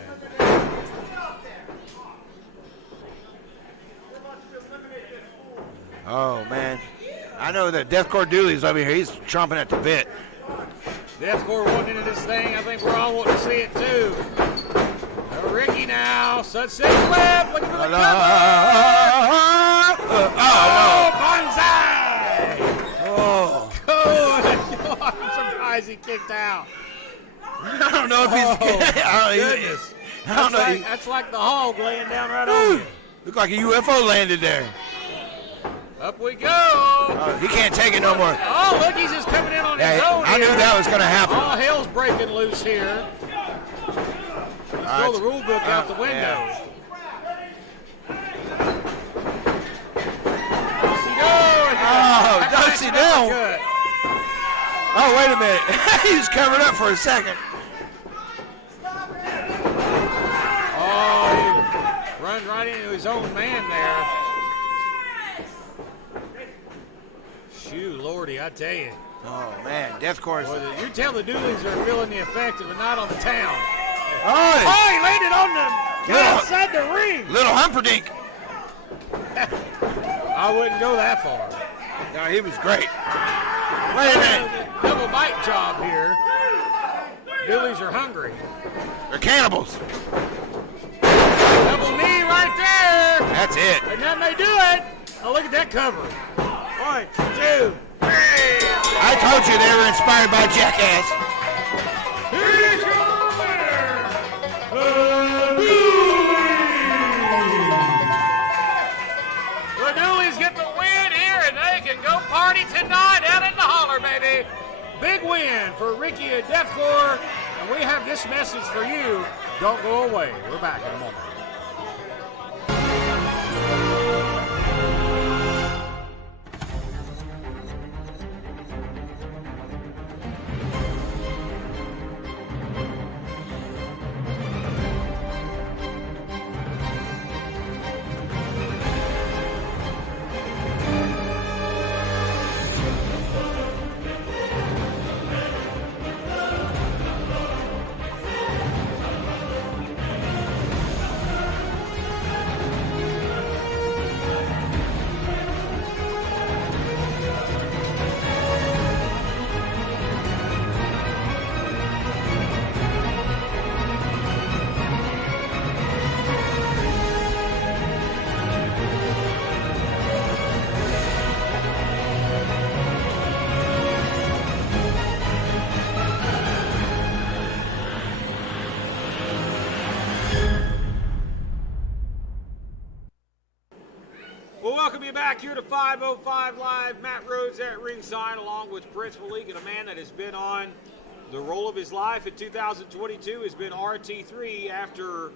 Oh, man. I know that Deathcore Dooley's over here. He's chomping at the bit. Deathcore wanting into this thing. I think we're all wanting to see it too. Ricky now. Sunset flip. Looking for the cover. Oh, bonsai. Oh. Oh, I'm surprised he kicked out. I don't know if he's. Goodness. I don't know. That's like the hog laying down right on you. Looked like a UFO landed there. Up we go. Oh, he can't take it no more. Oh, look, he's just coming in on his own. I knew that was going to happen. All hell's breaking loose here. Let's throw the rule book out the window. Yeah. Dosey down. Oh, wait a minute. He was covered up for a second. Oh, he runs right into his own man there. Shoo, Lordy, I tell you. Oh, man. Deathcore. Well, you tell the Dooleys are feeling the effect of a night on the town. Oh, he landed on the outside the ring. Little Humperdinck. I wouldn't go that far. No, he was great. Wait a minute. Double bite job here. Dooleys are hungry. They're cannibals. Double knee right there. That's it. And then they do it. Oh, look at that cover. 1, 2, 3. I told you they were inspired by Jackass. Here's your winner, the Dooleys get the win here, and they can go party tonight out in the holler, baby. Big win for Ricky and Deathcore, and we have this message for you. Don't go away. We're back in a moment. Well, welcome you back here to 505 Live. Matt Rhodes at ringside, along with Prince Malik, and a man that has been on the role of his life in 2022 has been RT3 after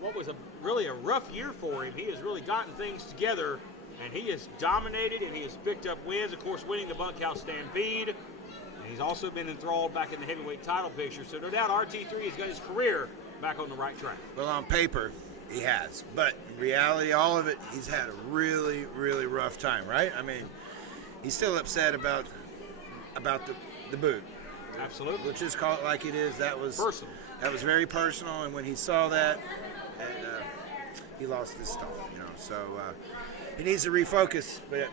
what was really a rough year for him. He has really gotten things together, and he has dominated, and he has picked up wins, of course, winning the Bunkhouse Stampede. And he's also been enthralled back in the heavyweight title picture. So no doubt RT3 has got his career back on the right track. Well, on paper, he has. But in reality, all of it, he's had a really, really rough time, right? I mean, he's still upset about the boot. Absolutely. Let's just call it like it is. That was personal. That was very personal, and when he saw that, and he lost his stuff, So he needs to refocus, but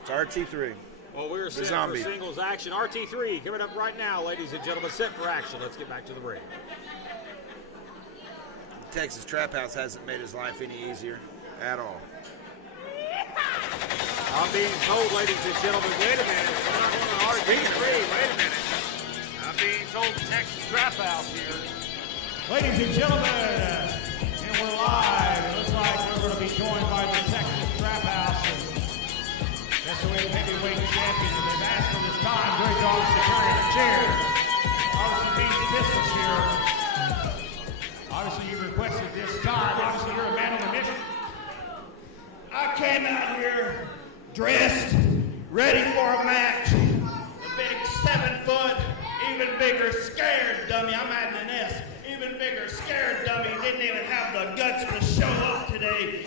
it's RT3. Well, we're set for singles action. RT3 coming up right now, ladies and gentlemen. Set for action. Let's get back to the ring. Texas Trap House hasn't made his life any easier at all. I'm being told, ladies and gentlemen, wait a minute. We're not going to RT3. Wait a minute. I'm being told the Texas Trap House here. Ladies and gentlemen, and we're live. It looks like we're going to be joined by the Texas Trap House. That's the way the heavyweight champion. And they've asked for this time. Great dogs to carry the chair. Obviously means business here. Obviously you requested this time. Obviously you're a man on a mission. I came out here dressed, ready for a match. A big 7 foot, even bigger, scared dummy. I'm adding an S. Even bigger, scared dummy. Didn't even have the guts to show up today.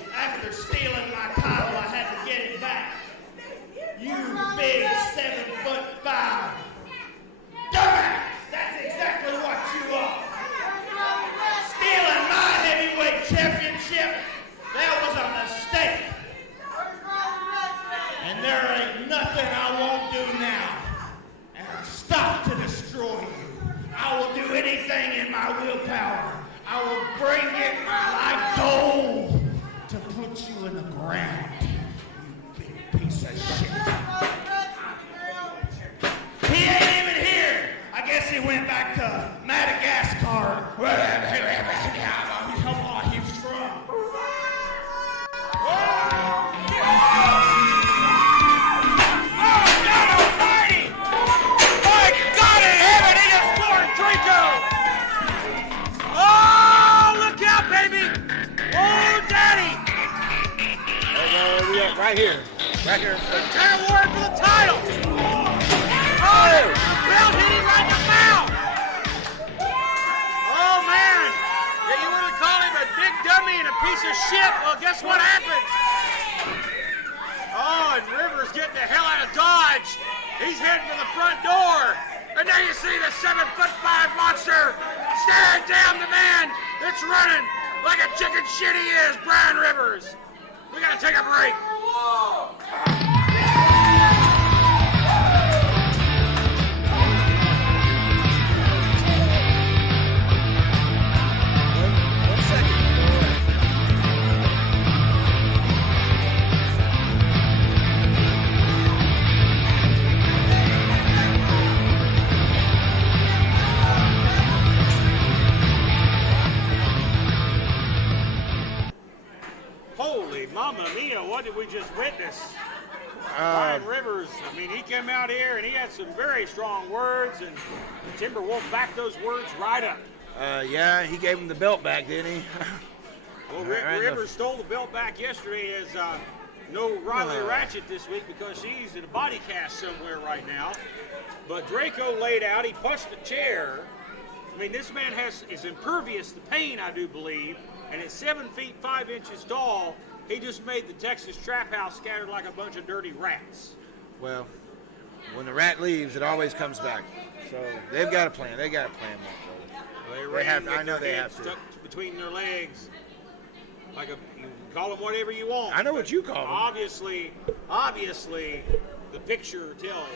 after stealing my title, I had to get it back. You big 7'5" dumbass! That's exactly what you are. Stealing my heavyweight championship, that was a mistake. And there ain't nothing I won't do now. And I'll stop to destroy you. I will do anything in my willpower. I will bring it my life goal to put you in the ground. You big piece of shit. He ain't even here. I guess he went back to Madagascar. Come on, he's from. Right here. Right here. Turn word for the title. Oh, belt hit him right in the mouth. Oh, man. Yeah, you want to call him a big dummy and a piece of shit? Well, guess what happens? Oh, and Rivers getting the hell out of Dodge. He's heading for the front door. And there you see the 7'5" monster staring down the man that's running like a chicken shit he is, Brian Rivers. We got to take a break. Holy Mamma Mia, what did we just witness? Brian Rivers, I mean, he came out here and he had some very strong words, and Timberwolf backed those words right up. Yeah, he gave him the belt back, didn't he? Well, Rivers stole the belt back yesterday as no Riley Ratchet this week because she's in a body cast somewhere right now. But Draco laid out, he punched the chair. I mean, this man is impervious to pain, I do believe, and at 7 feet 5 inches tall, he just made the Texas Trap House scatter like a bunch of dirty rats. Well, when the rat leaves, it always comes back. So they've got a plan. They got a plan. They have. I know they have to. Stuck between their legs, like you can call them whatever you want. I know what you call them. Obviously, the picture tells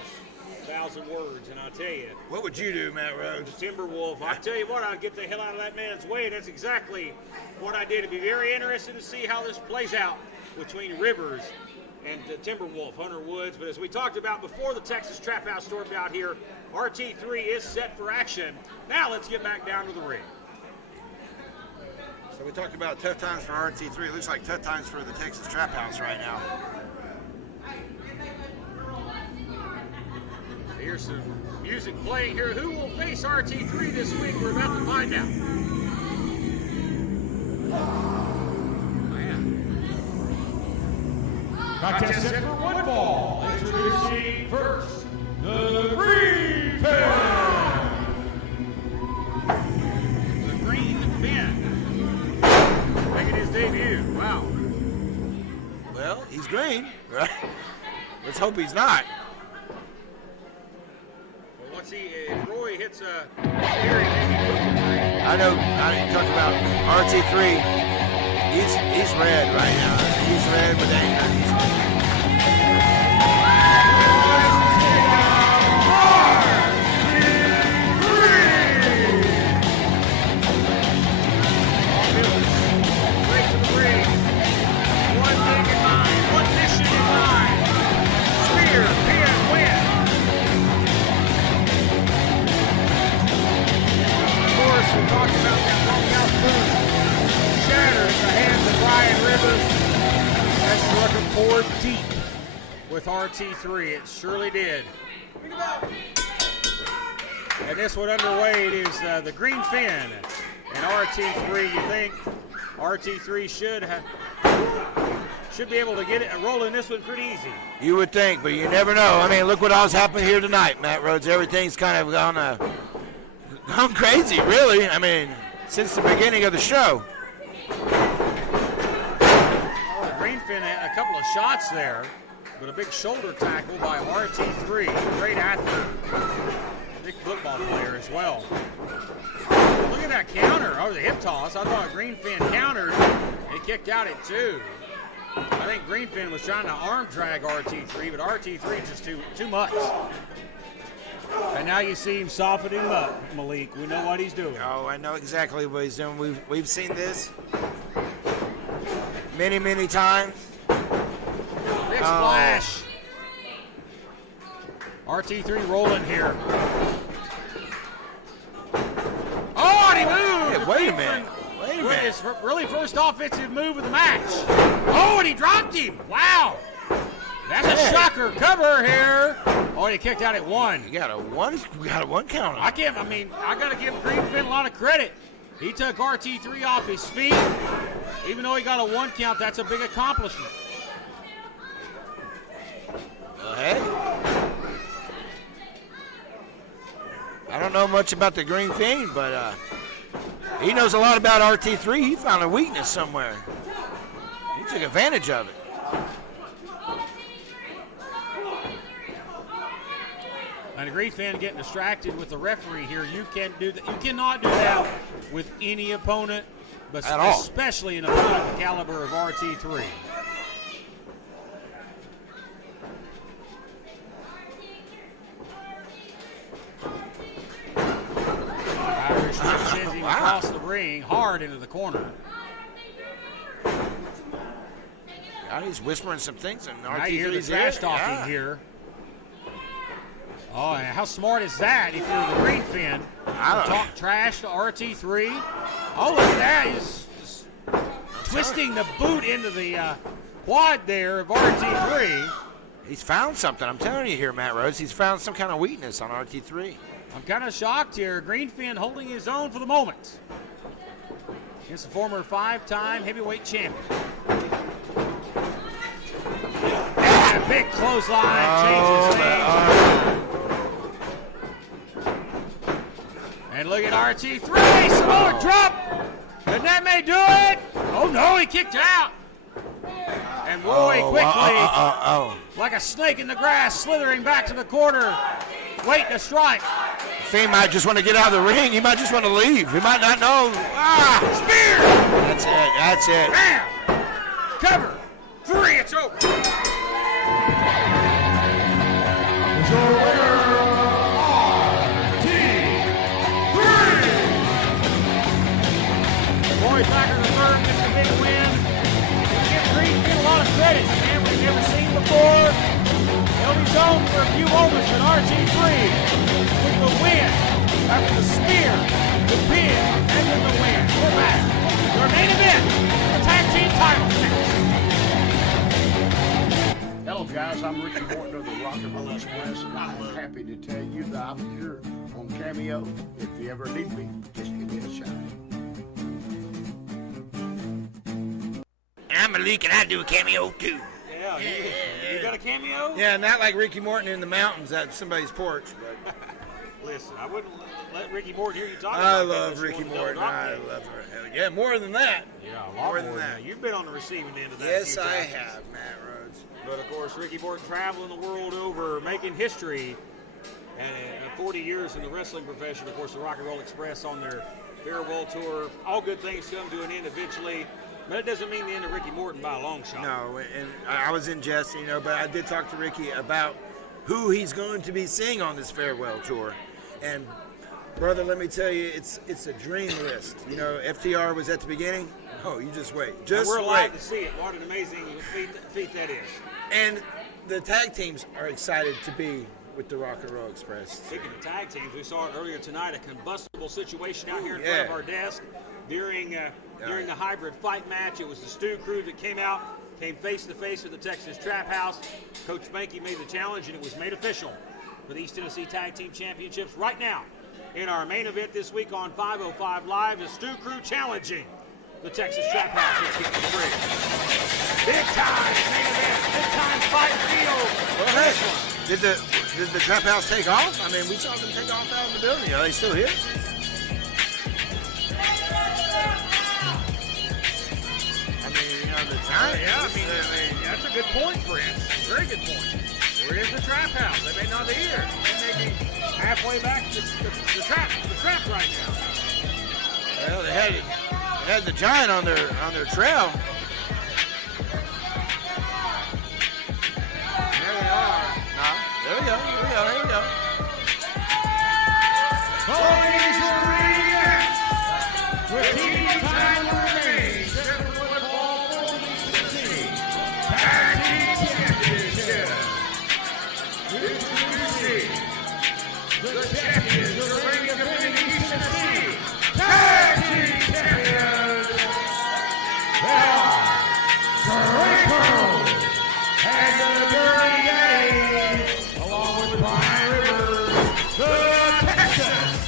1,000 words, and I'll tell you. What would you do, Matt Rhodes? Timberwolf, I tell you what, I'd get the hell out of that man's way, and that's exactly what I did. It'd be very interesting to see how this plays out between Rivers and Timberwolf, Hunter Woods. But as we talked about before the Texas Trap House stormed out here, RT3 is set for action. Now let's get back down to the ring. So we talked about tough times for RT3. It looks like tough times for the Texas Trap House right now. Here's some music playing here. Who will face RT3 this week? We're about to find out. Contest set for one fall. Introducing first, the Green Fan. The Green Fan making his debut. Wow. Well, he's green, right? Let's hope he's not. Well, if Roy hits a scary, maybe. I know. I talked about RT3. He's red right now. He's red with anger. We talked about that bunkhouse boom shatter in the hands of Brian Rivers. That struck him 4 deep with RT3. It surely did. And this one underway, it is the Green Fin and RT3. You think RT3 should be able to get it and roll in this one pretty easy. You would think, but you never know. I mean, look what all's happened here tonight, Matt Rhodes. Everything's kind of gone crazy, really. I mean, since the beginning of the show. The Green Greenfin had a couple of shots there, but a big shoulder tackle by RT3. Great athlete. Big football player as well. Look at that counter. Oh, the hip toss. I thought Greenfin countered. He kicked out at 2. I think Greenfin was trying to arm drag RT3, but RT3 is just too much. And now you see him soften him up, Malik. We know what he's doing. Oh, I know exactly what he's doing. We've seen this many, many times. Big splash. RT3 rolling here. Oh, and he moved. Hey, wait a minute. Wait a minute. His really first offensive move of the match. Oh, and he dropped him. Wow. That's a shocker. Cover here. Oh, he kicked out at 1. We got a one counter. I got to give Greenfin a lot of credit. He took RT3 off his feet. Even though he got a 1 count, that's a big accomplishment. Well, hey. I don't know much about the Greenfin, but he knows a lot about RT3. He found a weakness somewhere. He took advantage of it. And a Greenfin getting distracted with the referee here. You can't do that. You cannot do that with any opponent, but at all. Especially an opponent the caliber of RT3. Irish sends him across the ring, hard into the corner. Yeah, he's whispering some things, and Now you hear the RT3's trash talking here. Oh, and how smart is that if you're the Greenfin? Talk trash to RT3. Oh, look at that. He's twisting the boot into the quad there of RT3. He's found something. I'm telling you here, Matt Rhodes. He's found some kind of weakness on RT3. I'm kind of shocked here. Greenfin holding his own for the moment. He's a former 5-time heavyweight champion. Yeah, big clothesline. Changes things. And look at RT3, Samoa drop, and that may do it. Oh no, he kicked out. And Roy quickly, like a snake in the grass, slithering back to the corner, waiting to strike. Fiend might just want to get out of the ring. He might just want to leave. He might not know. Spear. That's it. That's it. Bam. Cover. 3. It's over. Roy Thacker III gets a big win. Give Greenfin a lot of credit. Man, we've never seen before. Held his own for a few moments, and RT3 with the win after the spear, the pin, and then the win. We're back. Our main event, the tag team titles next. Hello guys, I'm Ricky Morton of the Rock and Roll Express, and I'm happy to tell you that I'm here on Cameo. If you ever need me, just give me a shout. I'm Malik, and I do a cameo too. Yeah, you got a cameo? Yeah, not like Ricky Morton in the mountains at somebody's porch. But Listen, I wouldn't let Ricky Morton hear you talk I about that. love Unless Ricky you wanted to Morton. drop I that. love her. Yeah, more than that. Yeah, a lot More than that. You've been on the receiving end of that. Yes, a few I times. have, Matt Rhodes. But of course, Ricky Morton traveling the world over, making history, and 40 years in the wrestling profession. Of course, the Rock and Roll Express on their farewell tour. All good things come to an end eventually, but it doesn't mean the end of Ricky Morton by a long shot. No, and I was in jest, but I did talk to Ricky about who he's going to be seeing on this farewell tour. And brother, let me tell you, it's a dream list. FTR was at the beginning. Oh, you just wait. Just we're alive wait. to see it. What an amazing feat that is. And the tag teams are excited to be with the Rock and Roll Express. Speaking of tag teams, we saw it earlier tonight, a combustible situation out here in front of our desk during the hybrid fight match. It was the Stu crew that came face to face with the Texas Trap House. Coach Spanky made the challenge, and it was made official for the East Tennessee Tag Team Championships. Right now, in our main event this week on 505 Live, the Stu crew challenging the Texas Trap House. Let's get to the ring. Big time main event, big time fight field. Well, hey, did the Trap House take off? I mean, we saw them take off out of the building. Are they still here? I mean, the right? Yeah, I mean, that's a good point, Prince. Very good point. Where is the trap house? They may not be here. They may be halfway back to the trap right now. Well, they had the giant on their trail. There they are. There we go. Here we go. Ladies and gentlemen, with TV time remaining, 7-foot fall 460 Tag Team Championship. Introducing the champions of the Ring of East Tennessee Tag Team Champions. They are Draco and the Dirty Daddy, along with Brian Rivers, the Texas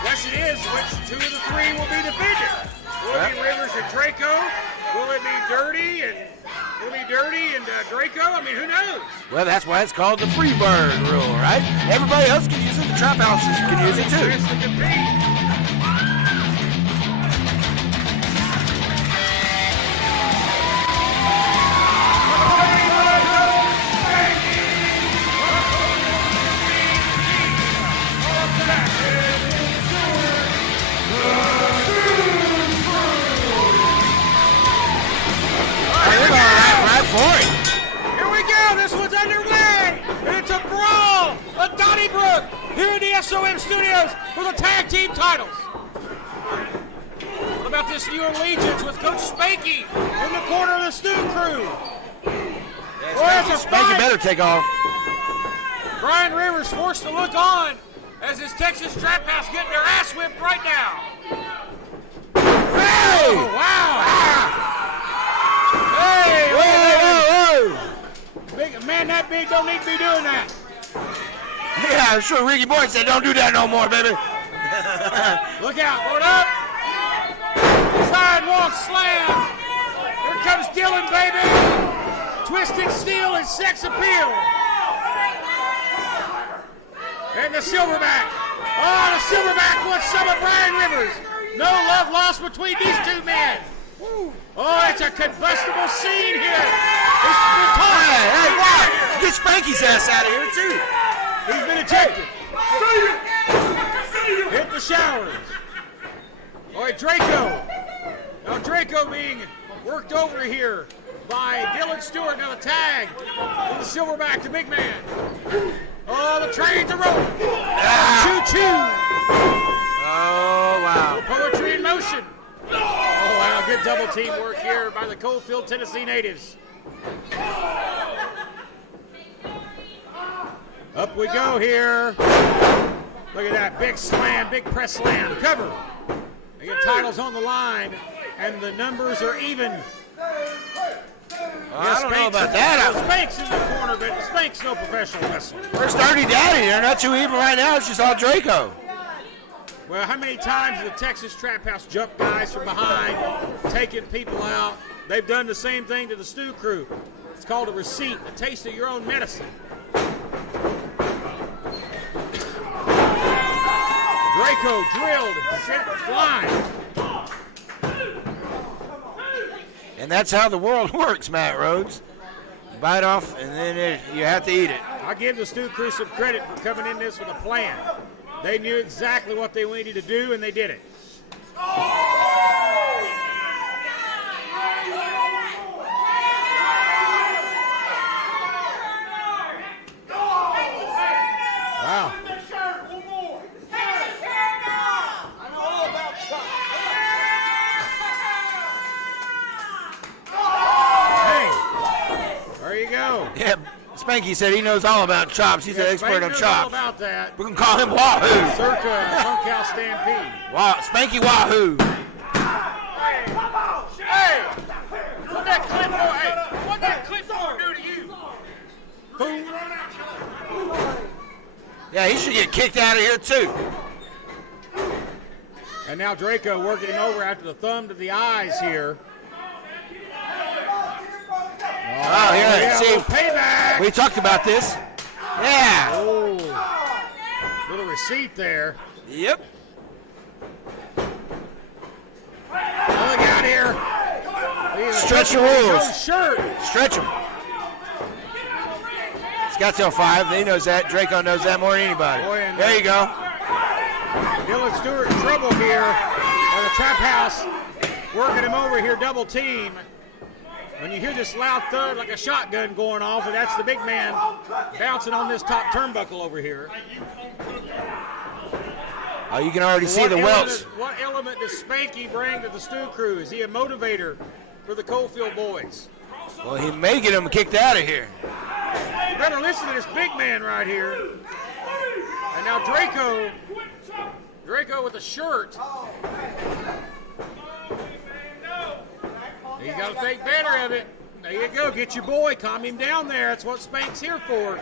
Question is, which two of the three will be defeated? Will it be Rivers and Draco? Will it be Dirty and Draco? I mean, who knows? Well, that's why it's called the free bird rule, right? Everybody else can use it. The trap houses can use it too. Chance to compete. Right for it. Here we go. This one's underway. And it's a brawl at Donnybrook here in the SOM studios for the tag team titles. What about this new allegiance with Coach Spanky in the corner of the Stu crew? Spanky better take off. Brian Rivers forced to look on as his Texas Trap House getting their ass whipped right now. Hey! Oh, wow. Hey, Whoa! big, man that big don't need to be doing that. Yeah, I'm sure Ricky Boyd said, don't do that no more, baby. Look out, load up. Sidewalk slam. Here comes Dylan, baby. Twisted Steel and Sex Appeal. And the Silverback. Oh, the Silverback wants some of Brian Rivers. No love lost between these two men. Oh, it's a combustible scene here. It's retarded. Hey, wow. Get Spanky's ass out of here, too. He's been ejected. Hit the showers. All right, Draco. Now Draco being worked over here by Dylan Stewart. Now the tag. The Silverback, the big man. Oh, the trains are rolling. Choo-choo. Oh, wow. Poetry in motion. Oh, wow, good double team work here by the Coalfield, Tennessee natives. Up we go here. Look at that, big slam, big press slam. Cover. They get titles on the line, and the numbers are even. I don't know about that. Spank's in the corner, but Spank's no professional wrestler. Where's Dirty Daddy? They're not too even right now. It's just all Draco. Well, how many times has the Texas Trap House jumped guys from behind, taking people out? They've done the same thing to the Stu crew. It's called a receipt, a taste of your own medicine. Draco drilled, sent flying. And that's how the world works, Matt Rhodes. You bite off, and then you have to eat it. I give the Stu crew some credit for coming in this with a plan. They knew exactly what they needed to do, and they did it. Wow. Hey, there you go. Yeah, Spanky said he knows all about chops. He's an expert on Knows chops. all about that. We can call him Wahoo. Circa Bunkhouse Stampede. Spanky Wahoo. Hey, what that clipboard do to you? Boom. Yeah, he should get kicked out of here, too. And now Draco working him over after the thumb to the eyes here. Oh, yeah. See, payback. we talked about this. Yeah. Oh, little receipt there. Yep. Stretch the rules. Shirt. Stretch them. He's got till 5. He knows that. Draco knows that more than anybody. Boy, and there you go. Dylan Stewart in trouble here. The trap house working him over here, double team. When you hear this loud thud like a shotgun going off, and that's the big man bouncing on this top turnbuckle over here. Oh, you can already see the welts. What element does Spanky bring to the Stew Crew? Is he a motivator for the Coalfield boys? Well, he may get him kicked out of here. You better listen to this big man right here. And now Draco with a shirt. You got to think better of it. There you go. Get your boy. Calm him down there. That's what Spank's here for.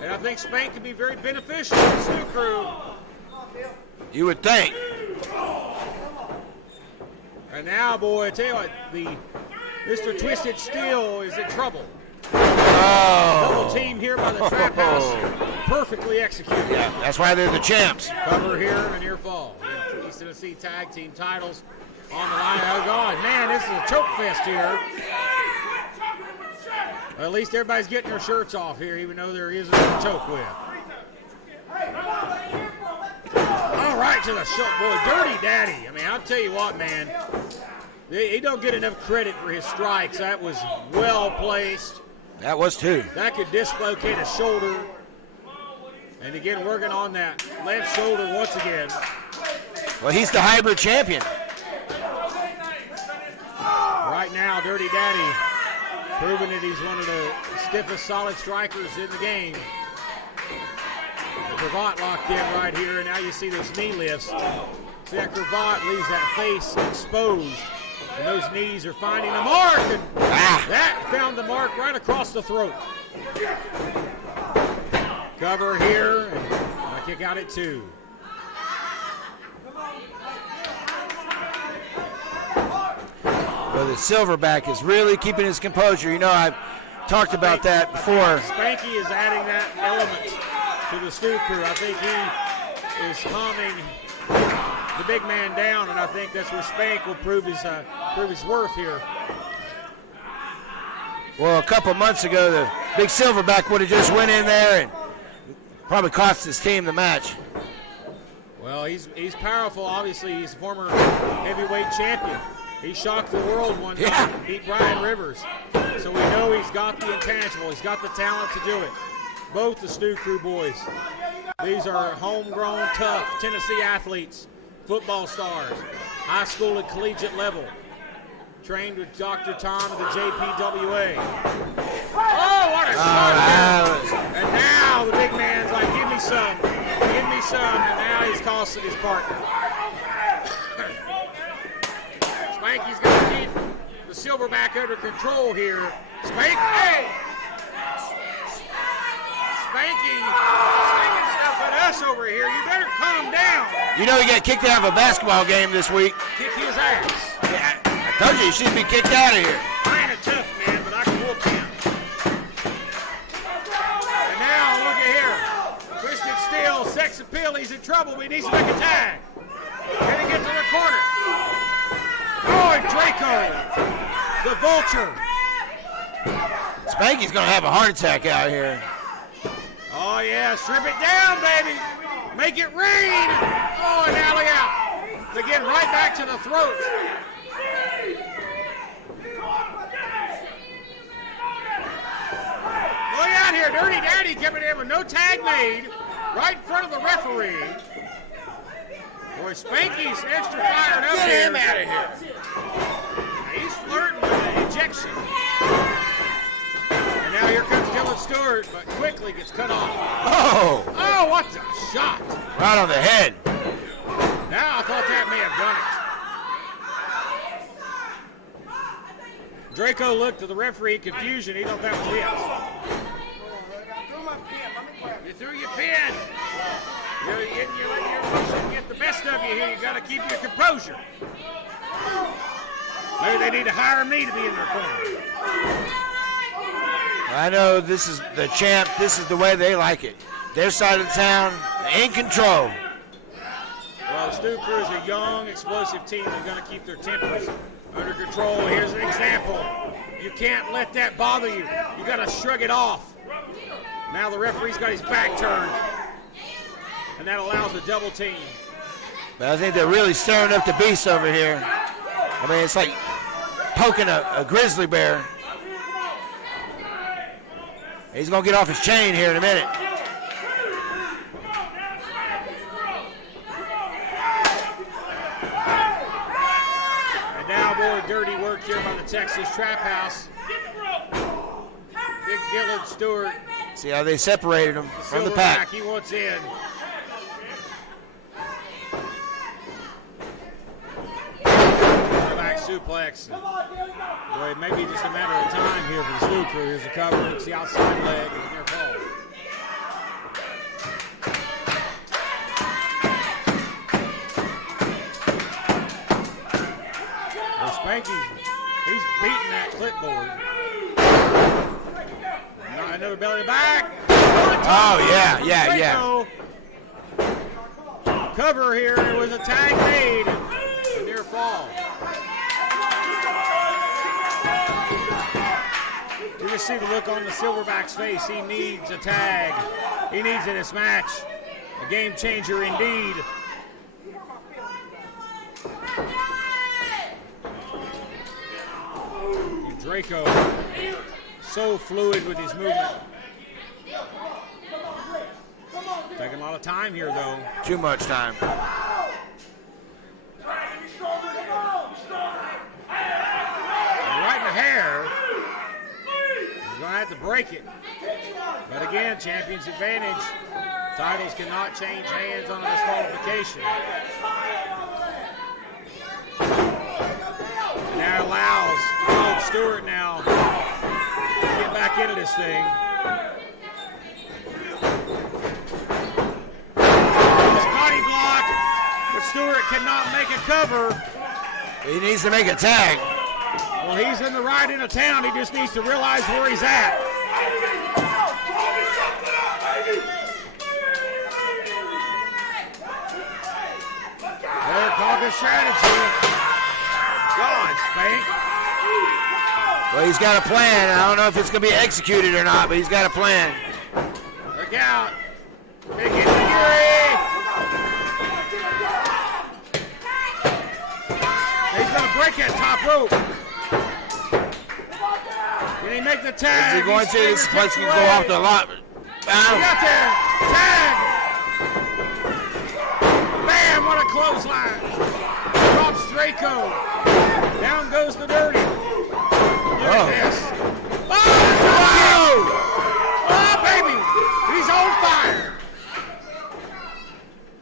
And I think Spank can be very beneficial to the Stew Crew. You would think. And now, boy, I tell you what, Mr. Twisted Steel is in trouble. Oh. Double team here by the trap house. Perfectly executed. Yeah, that's why they're the champs. Cover here and a near fall. East Tennessee Tag Team titles on the line. Oh, God. Man, this is a choke fest here. Well, at least everybody's getting their shirts off here, even though there isn't a choke with. All right to the short boy. Dirty Daddy. I mean, I'll tell you what, man. He don't get enough credit for his strikes. That was well placed. That was too. That could dislocate a shoulder. And again, working on that left shoulder once again. Well, he's the hybrid champion. Right now, Dirty Daddy proving that he's one of the stiffest solid strikers in the game. The cravat locked in right here, and now you see those knee lifts. See, that cravat leaves that face exposed, and those knees are finding the mark, and that found the mark right across the throat. Cover here, and I kick out at 2. Well, the Silverback is really keeping his composure. You know, I've talked about that before. Spanky is adding that element to the Stew Crew. I think he is calming the big man down, and I think that's where Spank will prove his worth here. Well, a couple months ago, the big Silverback would have just went in there and probably cost his team the match. Well, he's powerful. Obviously, he's a former heavyweight champion. He shocked the world one night, beat Brian Rivers. So we know he's got the intangible. He's got the talent to do it. Both the Stew Crew boys. These are homegrown, tough Tennessee athletes, football stars, high school and collegiate level. Trained with Dr. Tom of the JPWA. Oh, what a shot! And now the big man's like, give me some, and now he's costing his partner. Spanky's got to keep the Silverback under control here. Spanky, hey! Spanky singing stuff at us over here. You better calm down. You know he got kicked out of a basketball game this week. Kick his ass. Yeah, I told you should be kicked out of here. I ain't a tough man, but I can whoop him. And now, look at here. Twisted Steel, sex appeal. He's in trouble. We need to make a tag. Can he get to the corner? Oh, and Draco, the vulture. Spanky's going to have a heart attack out here. Oh, yeah, strip it down, baby. Make it rain. Oh, and alley out. Again, right back to the throat. Look out here, Dirty Daddy coming in with no tag made, right in front of the referee. Boy, Spanky's extra fired up. Get here. him out of here. He's flirting with an ejection. And now here comes Dylan Stewart, but quickly gets cut off. Oh! Oh, what a shot. Right on the head. Now I thought that may have done it. Draco looked at the referee in confusion. He thought that was it. You threw your pin. You let your emotion get the best of you here. You got to keep your composure. Maybe they need to hire me to be in their corner. I know this is the champ. This is the way they like it. Their side of the town in control. Well, the Stew Crew is a young, explosive team. They're going to keep their tempers. Under control. Here's an example. You can't let that bother you. You got to shrug it off. Now the referee's got his back turned. And that allows a double team. But I think they're really stirring up the beast over here. I mean, it's like poking a grizzly bear. He's going to get off his chain here in a minute. And now more dirty work here by the Texas Trap House. Big Dylan Stewart. See how they separated him from the pack. He wants in. Back suplex. Boy, maybe just a matter of time here for the Slew crew. Here's the cover. It's the outside leg. It's near fall. Well, Spanky's, he's beating that clipboard. Another belly back. Oh, yeah. Cover here. There was a tag made. A near fall. You just see the look on the Silverback's face. He needs a tag. He needs in this match. A game changer indeed. Draco, so fluid with his movement. Taking a lot of time here, though. Too much time. Right in the hair. He's going to have to break it. But again, champion's advantage. Titles cannot change hands on a disqualification. That allows Philip Stewart now to get back into this thing. This body block, but Stewart cannot make a cover. He needs to make a tag. Well, he's in the right end of town. He just needs to realize where he's at. They're talking strategy. God, Spank. Well, he's got a plan. I don't know if it's going to be executed or not, but he's got a plan. Look out. Big injury. He's going to break that top rope. Can he make the tag? Is he going to? This place can go off the lot. He got there. Tag. Bam, what a clothesline. Drops Draco. Down goes the dirty. Look at this. Oh, baby. He's on fire.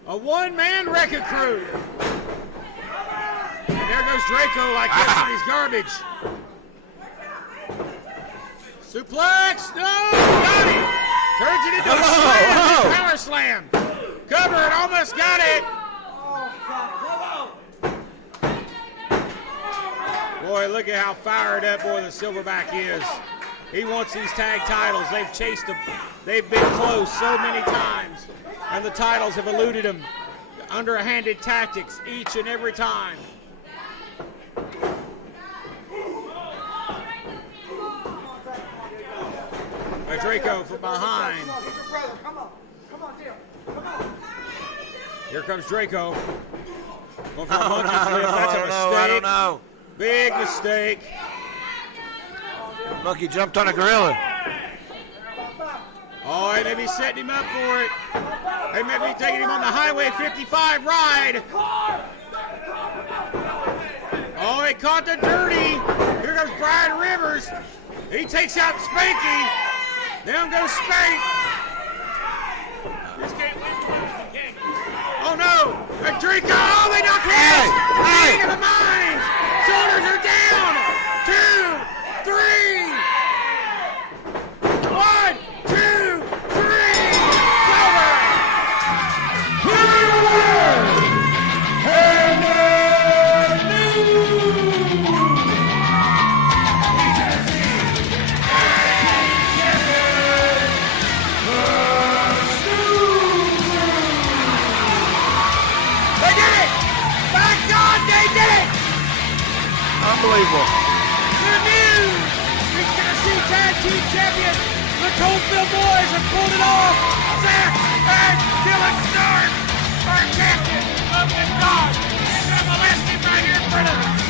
A one-man wrecking crew. And there goes Draco like yesterday's garbage. Suplex. No. Got it. Turns it into a slam. Power slam. Covered. Almost got it. Boy, look at how fired up boy the Silverback is. He wants these tag titles. They've chased them. They've been close so many times. And the titles have eluded him. Underhanded tactics each and every time. Draco from behind. Here comes Draco. Going for a monkey flip. That's a mistake. I don't know. Big mistake. Monkey jumped on a gorilla. Oh, they may be setting him up for it. They may be taking him on the Highway 55 ride. Oh, he caught the dirty. Here comes Brian Rivers. He takes out Spanky. Down goes Spank. Oh no! And Draco! Oh, they knock him out! King of the mines! Shoulders are down! 2, 3! 1, 2, 3! Cover! Unbelievable. Good news! The Tennessee Tag Team Champions, the Coldfield Boys, have pulled it off. Zach and Dylan Stark are champions of the God. And the last team right here in front of us.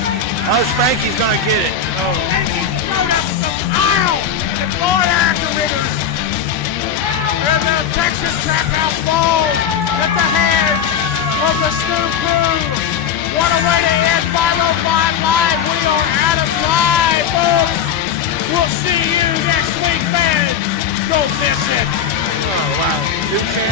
Oh, Spanky's going to get it. Oh. And he's thrown up some aisle in Florida after Rivers. And the Texas Trap House falls at the hands of the Snoop Crew. What a way to end 505 Live. We are out of time, folks. We'll see you next week, fans. Don't miss it. Oh, wow. New champion.